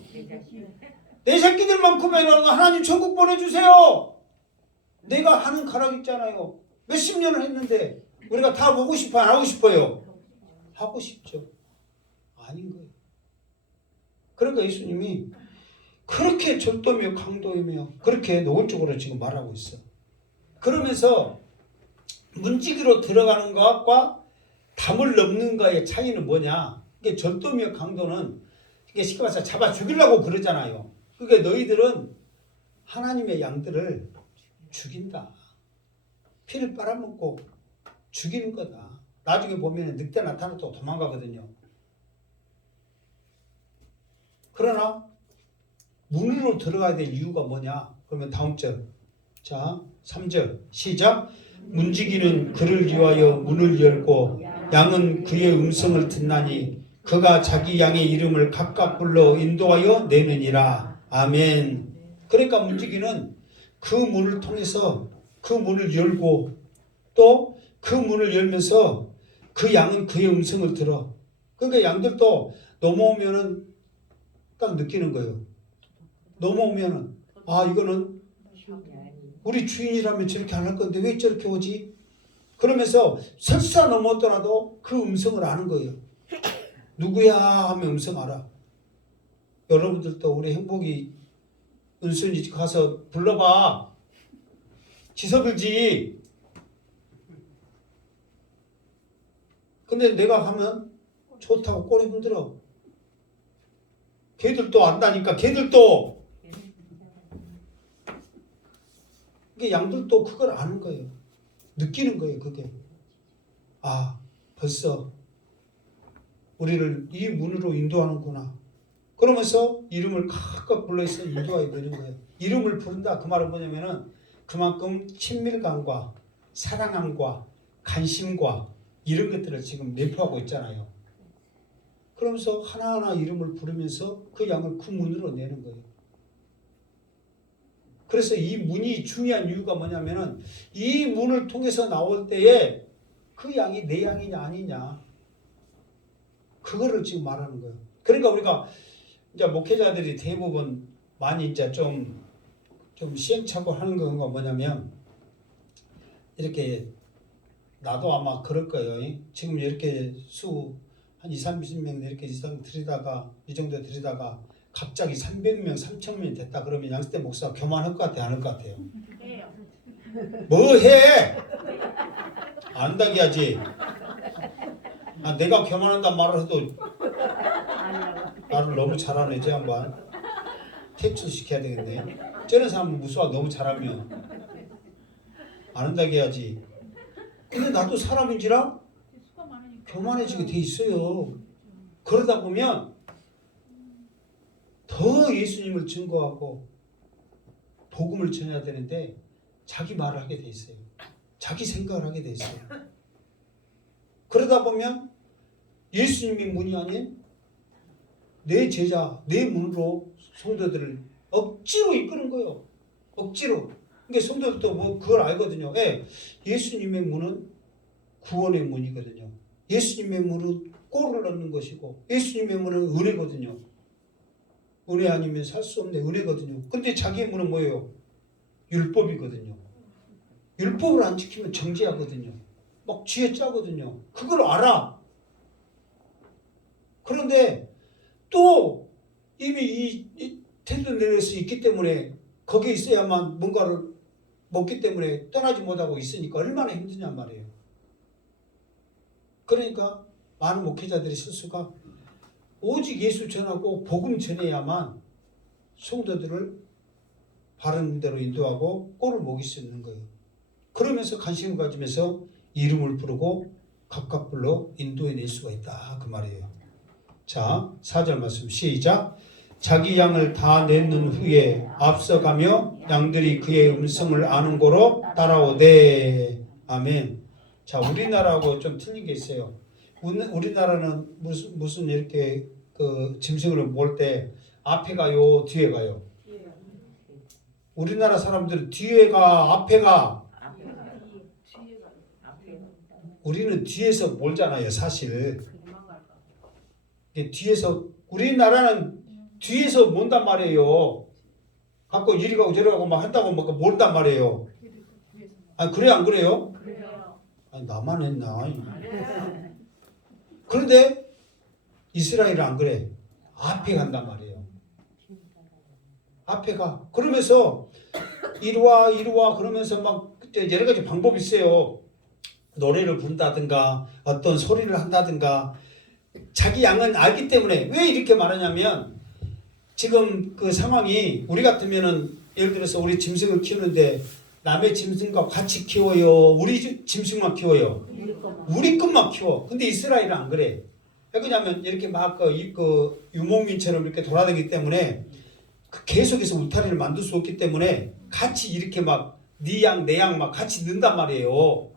내 새끼들만큼은 하나님 천국 보내주세요. 내가 하는 가락 있잖아요. 몇십 년을 했는데 우리가 다 보고 싶어 안 하고 싶어요? 하고 싶죠. 아닌 거예요. 그러니까 예수님이 그렇게 절도며 강도이며 그렇게 노골적으로 지금 말하고 있어. 그러면서 문지기로 들어가는 것과 담을 넘는 거의 차이는 뭐냐? 이게 절도며 강도는 이게 쉽게 말해서 잡아 죽이려고 그러잖아요. 그러니까 너희들은 하나님의 양들을 죽인다. 피를 빨아먹고 죽이는 거다. 나중에 보면 늑대 나타나도 도망가거든요. 그러나 문으로 들어가야 될 이유가 뭐냐? 그러면 다음 절. 자, 3절 시작. 문지기는 그를 위하여 문을 열고 양은 그의 음성을 듣나니 그가 자기 양의 이름을 각각 불러 인도하여 내느니라. 아멘. 그러니까 문지기는 그 문을 통해서 그 문을 열고 또 그 문을 열면서 그 양은 그의 음성을 들어. 그러니까 양들도 넘어오면은 딱 느끼는 거예요. 넘어오면은 아 이거는 우리 주인이라면 저렇게 안 할 건데 왜 저렇게 오지? 그러면서 설사 넘어오더라도 그 음성을 아는 거예요. 누구야 하면 음성 알아. 여러분들도 우리 행복이 은순이 집 가서 불러봐. 지서들지. 근데 내가 하면 좋다고 꼬리 흔들어. 걔들도 안다니까. 걔들도. 이게 양들도 그걸 아는 거예요. 느끼는 거예요. 그게. 아 벌써 우리를 이 문으로 인도하는구나. 그러면서 이름을 각각 불러서 인도하게 되는 거예요. 이름을 부른다. 그 말은 뭐냐면은 그만큼 친밀감과 사랑함과 관심과 이런 것들을 지금 내포하고 있잖아요. 그러면서 하나하나 이름을 부르면서 그 양을 그 문으로 내는 거예요. 그래서 이 문이 중요한 이유가 뭐냐면은 이 문을 통해서 나올 때에 그 양이 내 양이냐 아니냐 그거를 지금 말하는 거예요. 그러니까 우리가 이제 목회자들이 대부분 많이 이제 좀 시행착오 하는 건가 뭐냐면 이렇게 나도 아마 그럴 거예요. 지금 이렇게 한 20-30명 이렇게 이상 들이다가 이 정도 들이다가 갑자기 300명, 3,000명이 됐다 그러면 양수대 목사가 교만할 것 같아요? 안 할 것 같아요? 뭐 해? 안 한다고 해야지. 아, 내가 교만한단 말을 해도 나를 너무 잘하네. 저 양반 퇴출시켜야 되겠네. 저런 사람은 무서워. 너무 잘하면 안 한다고 해야지. 근데 나도 사람인지라 교만해지게 돼 있어요. 그러다 보면 더 예수님을 증거하고 복음을 전해야 되는데 자기 말을 하게 돼 있어요. 자기 생각을 하게 돼 있어요. 그러다 보면 예수님이 문이 아닌 내 제자, 내 문으로 성도들을 억지로 이끄는 거예요. 억지로. 그러니까 성도들도 뭐 그걸 알거든요. 예, 예수님의 문은 구원의 문이거든요. 예수님의 문은 꼴을 얻는 것이고 예수님의 문은 은혜거든요. 은혜 아니면 살 수 없는 은혜거든요. 근데 자기의 문은 뭐예요? 율법이거든요. 율법을 안 지키면 정죄하거든요. 막 쥐에 짜거든요. 그걸 알아. 그런데 또 이미 이 테드 내려서 있기 때문에 거기에 있어야만 뭔가를 먹기 때문에 떠나지 못하고 있으니까 얼마나 힘드냔 말이에요. 그러니까 많은 목회자들의 실수가 오직 예수 전하고 복음 전해야만 성도들을 바른 대로 인도하고 꼴을 먹일 수 있는 거예요. 그러면서 관심을 가지면서 이름을 부르고 각각 불러 인도해낼 수가 있다 그 말이에요. 자, 4절 말씀 시작. 자기 양을 다 냈는 후에 앞서가며 양들이 그의 음성을 아는 고로 따라오되. 아멘. 자, 우리나라하고 좀 틀린 게 있어요. 우리나라는 무슨 이렇게 그 짐승을 몰 때 앞에 가요, 뒤에 가요. 우리나라 사람들은 뒤에 가, 앞에 가. 우리는 뒤에서 몰잖아요, 사실. 뒤에서 우리나라는 뒤에서 뭔단 말이에요. 갖고 이리 가고 저리 가고 막 한다고 막 몰단 말이에요. 아, 그래 안 그래요? 아니, 나만 했나? 그런데 이스라엘은 안 그래. 앞에 간단 말이에요. 앞에 가. 그러면서 이리 와 그러면서 막 여러 가지 방법이 있어요. 노래를 부른다든가 어떤 소리를 한다든가. 자기 양은 알기 때문에. 왜 이렇게 말하냐면 지금 그 상황이 우리 같으면은 예를 들어서 우리 짐승을 키우는데 남의 짐승과 같이 키워요? 우리 짐승만 키워요? 우리 것만 키워. 근데 이스라엘은 안 그래. 왜 그러냐면 이렇게 막 그 유목민처럼 이렇게 돌아다니기 때문에 계속해서 울타리를 만들 수 없기 때문에 같이 이렇게 막 네 양 내 양 막 같이 넣는단 말이에요.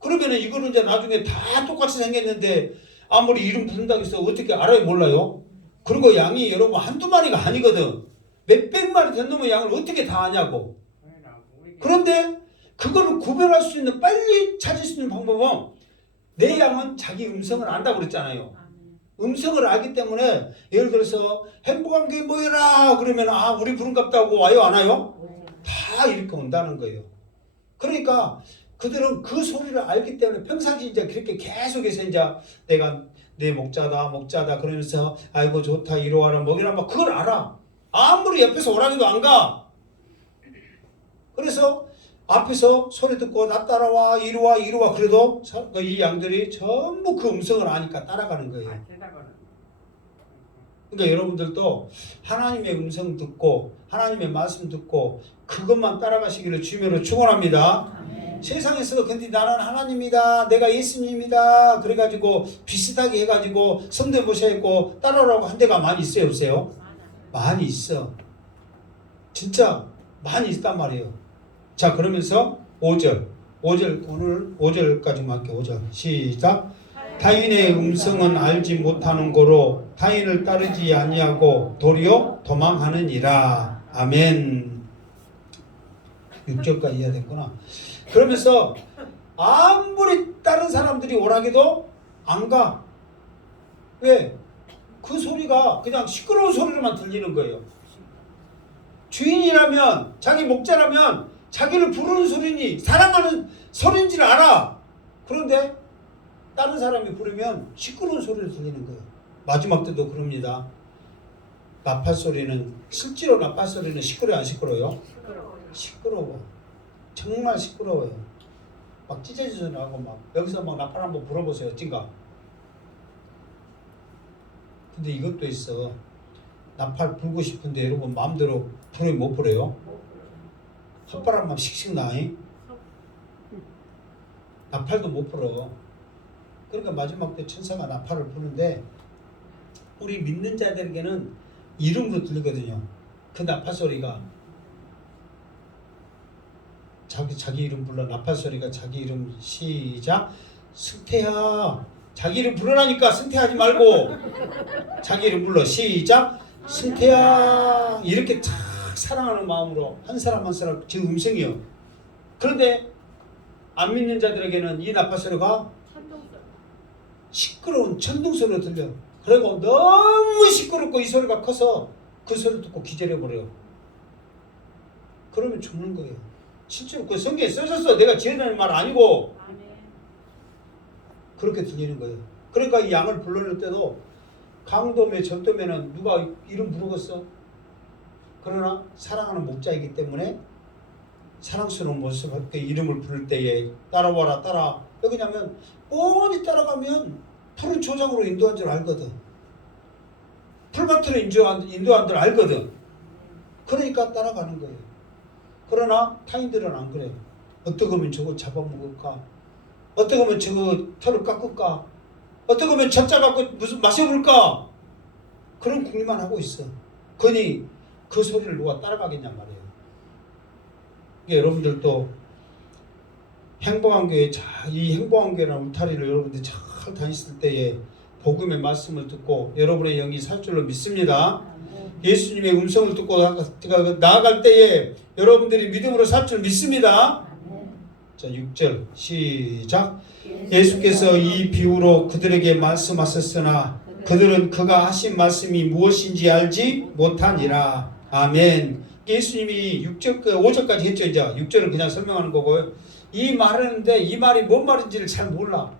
그러면은 이거는 이제 나중에 다 똑같이 생겼는데 아무리 이름 부른다고 해서 어떻게 알아요? 몰라요? 그리고 양이 여러분 한두 마리가 아니거든. 몇백 마리 된 놈의 양을 어떻게 다 아냐고. 그런데 그거를 구별할 수 있는, 빨리 찾을 수 있는 방법은 내 양은 자기 음성을 안다고 그랬잖아요. 음성을 알기 때문에 예를 들어서 행복한 게 뭐여라 그러면 아 우리 부른갑다고 와요 안 와요? 다 이렇게 온다는 거예요. 그러니까 그들은 그 소리를 알기 때문에 평상시 이제 그렇게 계속해서 이제 내가 내 목자다 그러면서 아이고 좋다 이리 와라 먹이라 막 그걸 알아. 아무리 옆에서 오라기도 안 가. 그래서 앞에서 소리 듣고 나 따라와 이리 와 그래도 이 양들이 전부 그 음성을 아니까 따라가는 거예요. 그러니까 여러분들도 하나님의 음성 듣고 하나님의 말씀 듣고 그것만 따라가시기를 주님으로 축원합니다. 세상에서 근데 나는 하나님이다 내가 예수님이다 그래가지고 비슷하게 해가지고 성대 모셔있고 따라오라고 한 데가 많이 있어요 없어요? 많이 있어. 진짜 많이 있단 말이에요. 자 그러면서 5절 오늘 5절까지만 할게요. 5절 시작. 타인의 음성은 알지 못하는 고로 타인을 따르지 아니하고 도리어 도망하느니라. 아멘. 6절까지 이해야 됐구나. 그러면서 아무리 다른 사람들이 오라기도 안 가. 왜? 그 소리가 그냥 시끄러운 소리로만 들리는 거예요. 주인이라면 자기 목자라면 자기를 부르는 소리니 사랑하는 소리인지를 알아. 그런데 다른 사람이 부르면 시끄러운 소리를 들리는 거예요. 마지막 때도 그럽니다. 나팔 소리는 실제로 나팔 소리는 시끄러워요 안 시끄러워요? 시끄러워. 정말 시끄러워요. 막 찢어지지 하고 막 여기서 막 나팔 한번 불어보세요. 어찐가? 근데 이것도 있어. 나팔 불고 싶은데 여러분 마음대로 불으면 못 불어요. 헛바람만 씩씩 나이. 나팔도 못 불어. 그러니까 마지막 때 천사가 나팔을 부는데 우리 믿는 자들에게는 이름으로 들리거든요. 그 나팔 소리가 자기 이름 불러. 나팔 소리가 자기 이름 시작. 승태야. 자기 이름 부르라니까 승태하지 말고 자기 이름 불러. 시작. 승태야. 이렇게 탁 사랑하는 마음으로 한 사람 한 사람 제 음성이요. 그런데 안 믿는 자들에게는 이 나팔 소리가 시끄러운 천둥 소리가 들려. 그리고 너무 시끄럽고 이 소리가 커서 그 소리 듣고 기절해버려요. 그러면 죽는 거예요. 실제로 그 성경에 써졌어. 내가 지어내는 말 아니고 그렇게 들리는 거예요. 그러니까 이 양을 불러낼 때도 강도매 절도매는 누가 이름 부르겠어? 그러나 사랑하는 목자이기 때문에 사랑스러운 모습의 이름을 부를 때에 따라와라 따라. 왜냐면 뻔히 따라가면 푸른 초장으로 인도한 줄 알거든. 풀밭으로 인도한 줄 알거든. 그러니까 따라가는 거예요. 그러나 타인들은 안 그래요. 어떻게 하면 저거 잡아먹을까? 어떻게 하면 저거 털을 깎을까? 어떻게 하면 잡자갖고 무슨 마셔볼까? 그런 궁리만 하고 있어. 그러니 그 소리를 누가 따라가겠냔 말이에요. 여러분들도 행복한 교회, 이 행복한 교회라는 울타리를 여러분들이 잘 다니실 때에 복음의 말씀을 듣고 여러분의 영이 살 줄로 믿습니다. 예수님의 음성을 듣고 나아갈 때에 여러분들이 믿음으로 살 줄 믿습니다. 자, 6절 시작. 예수께서 이 비유로 그들에게 말씀하셨으나 그들은 그가 하신 말씀이 무엇인지 알지 못하니라. 아멘. 예수님이 6절, 5절까지 했죠. 이제 6절을 그냥 설명하는 거고요. 이 말하는데 이 말이 뭔 말인지를 잘 몰라.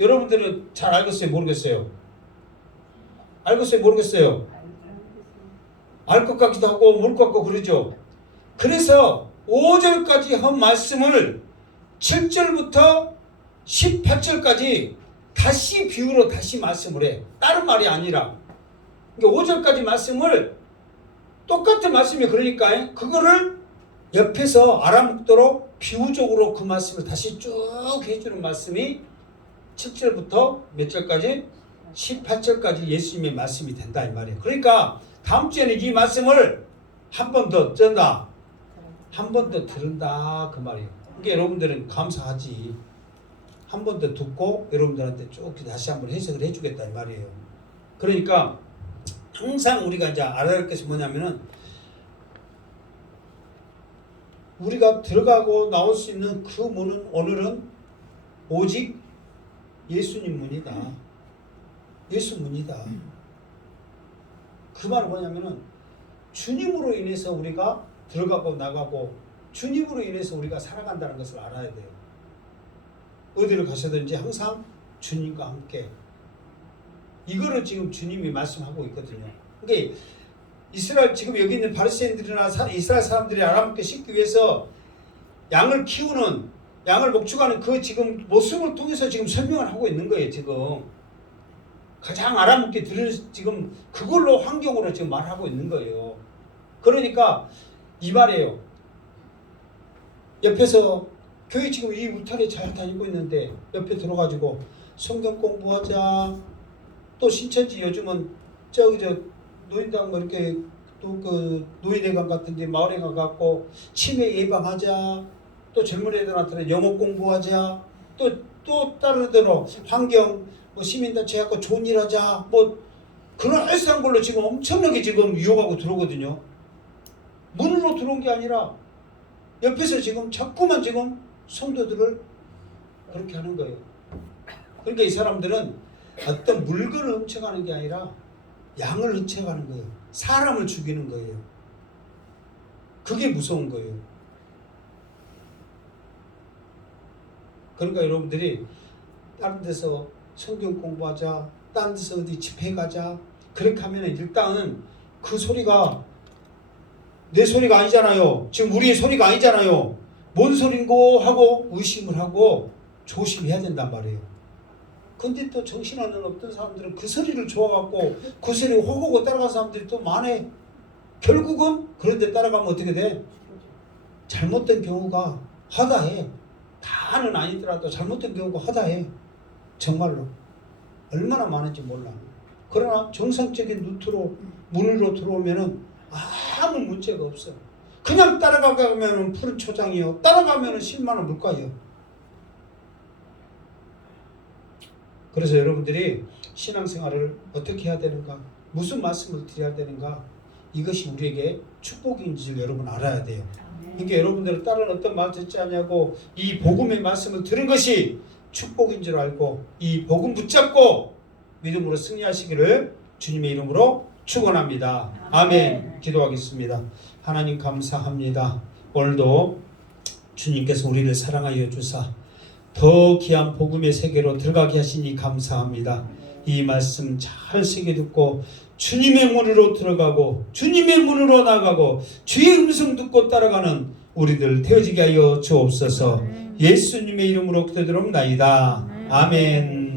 여러분들은 잘 알겠어요? 모르겠어요? 알겠어요? 모르겠어요? 알 것 같기도 하고 모를 것 같고 그러죠. 그래서 5절까지 한 말씀을 7절부터 18절까지 다시 비유로 다시 말씀을 해. 다른 말이 아니라. 그러니까 5절까지 말씀을 똑같은 말씀이 그러니까 그거를 옆에서 알아먹도록 비유적으로 그 말씀을 다시 쭉 해주는 말씀이 7절부터 몇 절까지? 18절까지 예수님의 말씀이 된다 이 말이에요. 그러니까 다음 주에는 이 말씀을 한 번 더 쩐다. 한 번 더 들은다 그 말이에요. 그러니까 여러분들은 감사하지. 한 번 더 듣고 여러분들한테 쭉 다시 한번 해석을 해주겠다 이 말이에요. 그러니까 항상 우리가 이제 알아야 할 것이 뭐냐면은 우리가 들어가고 나올 수 있는 그 문은 오늘은 오직 예수님 문이다. 예수 문이다. 그 말은 뭐냐면은 주님으로 인해서 우리가 들어가고 나가고 주님으로 인해서 우리가 살아간다는 것을 알아야 돼요. 어디를 가셔든지 항상 주님과 함께. 이거를 지금 주님이 말씀하고 있거든요. 그러니까 이스라엘 지금 여기 있는 바리새인들이나 이스라엘 사람들이 알아먹게 씻기 위해서 양을 키우는 양을 목축하는 그 지금 모습을 통해서 지금 설명을 하고 있는 거예요. 지금 가장 알아먹게 들은 지금 그걸로 환경으로 지금 말하고 있는 거예요. 그러니까 이 말이에요. 옆에서 교회 지금 이 울타리 잘 다니고 있는데 옆에 들어가지고 성경 공부하자. 또 신천지 요즘은 저 노인당 뭐 이렇게 또 그 노인회관 같은데 마을에 가갖고 치매 예방하자. 또 젊은 애들한테는 영어 공부하자. 또 다른 데로 환경 뭐 시민단체 갖고 좋은 일 하자. 뭐 그럴싸한 걸로 지금 엄청나게 지금 유혹하고 들어오거든요. 문으로 들어온 게 아니라 옆에서 지금 자꾸만 지금 성도들을 그렇게 하는 거예요. 그러니까 이 사람들은 어떤 물건을 훔쳐가는 게 아니라 양을 훔쳐가는 거예요. 사람을 죽이는 거예요. 그게 무서운 거예요. 그러니까 여러분들이 다른 데서 성경 공부하자, 다른 데서 어디 집회 가자 그렇게 하면 일단은 그 소리가 내 소리가 아니잖아요. 지금 우리의 소리가 아니잖아요. 뭔 소린고 하고 의심을 하고 조심해야 된단 말이에요. 근데 또 정신없는 어떤 사람들은 그 소리를 좋아갖고 그 소리 호호고 따라간 사람들이 또 많아. 결국은 그런데 따라가면 어떻게 돼? 잘못된 경우가 허다해. 다는 아니더라도 잘못된 경우가 허다해. 정말로. 얼마나 많은지 몰라. 그러나 정상적인 루트로 문으로 들어오면은 아무 문제가 없어. 그냥 따라가면 푸른 초장이요. 따라가면 실만한 물가요. 그래서 여러분들이 신앙생활을 어떻게 해야 되는가? 무슨 말씀을 드려야 되는가? 이것이 우리에게 축복인지를 여러분 알아야 돼요. 그러니까 여러분들은 다른 어떤 말 듣지 않냐고 이 복음의 말씀을 들은 것이 축복인 줄 알고 이 복음 붙잡고 믿음으로 승리하시기를 주님의 이름으로 축원합니다. 아멘. 기도하겠습니다. 하나님 감사합니다. 오늘도 주님께서 우리를 사랑하여 주사 더 귀한 복음의 세계로 들어가게 하시니 감사합니다. 이 말씀 잘 새겨 듣고 주님의 문으로 들어가고 주님의 문으로 나가고 주의 음성 듣고 따라가는 우리들 되어지게 하여 주옵소서. 예수님의 이름으로 기도드립나이다. 아멘.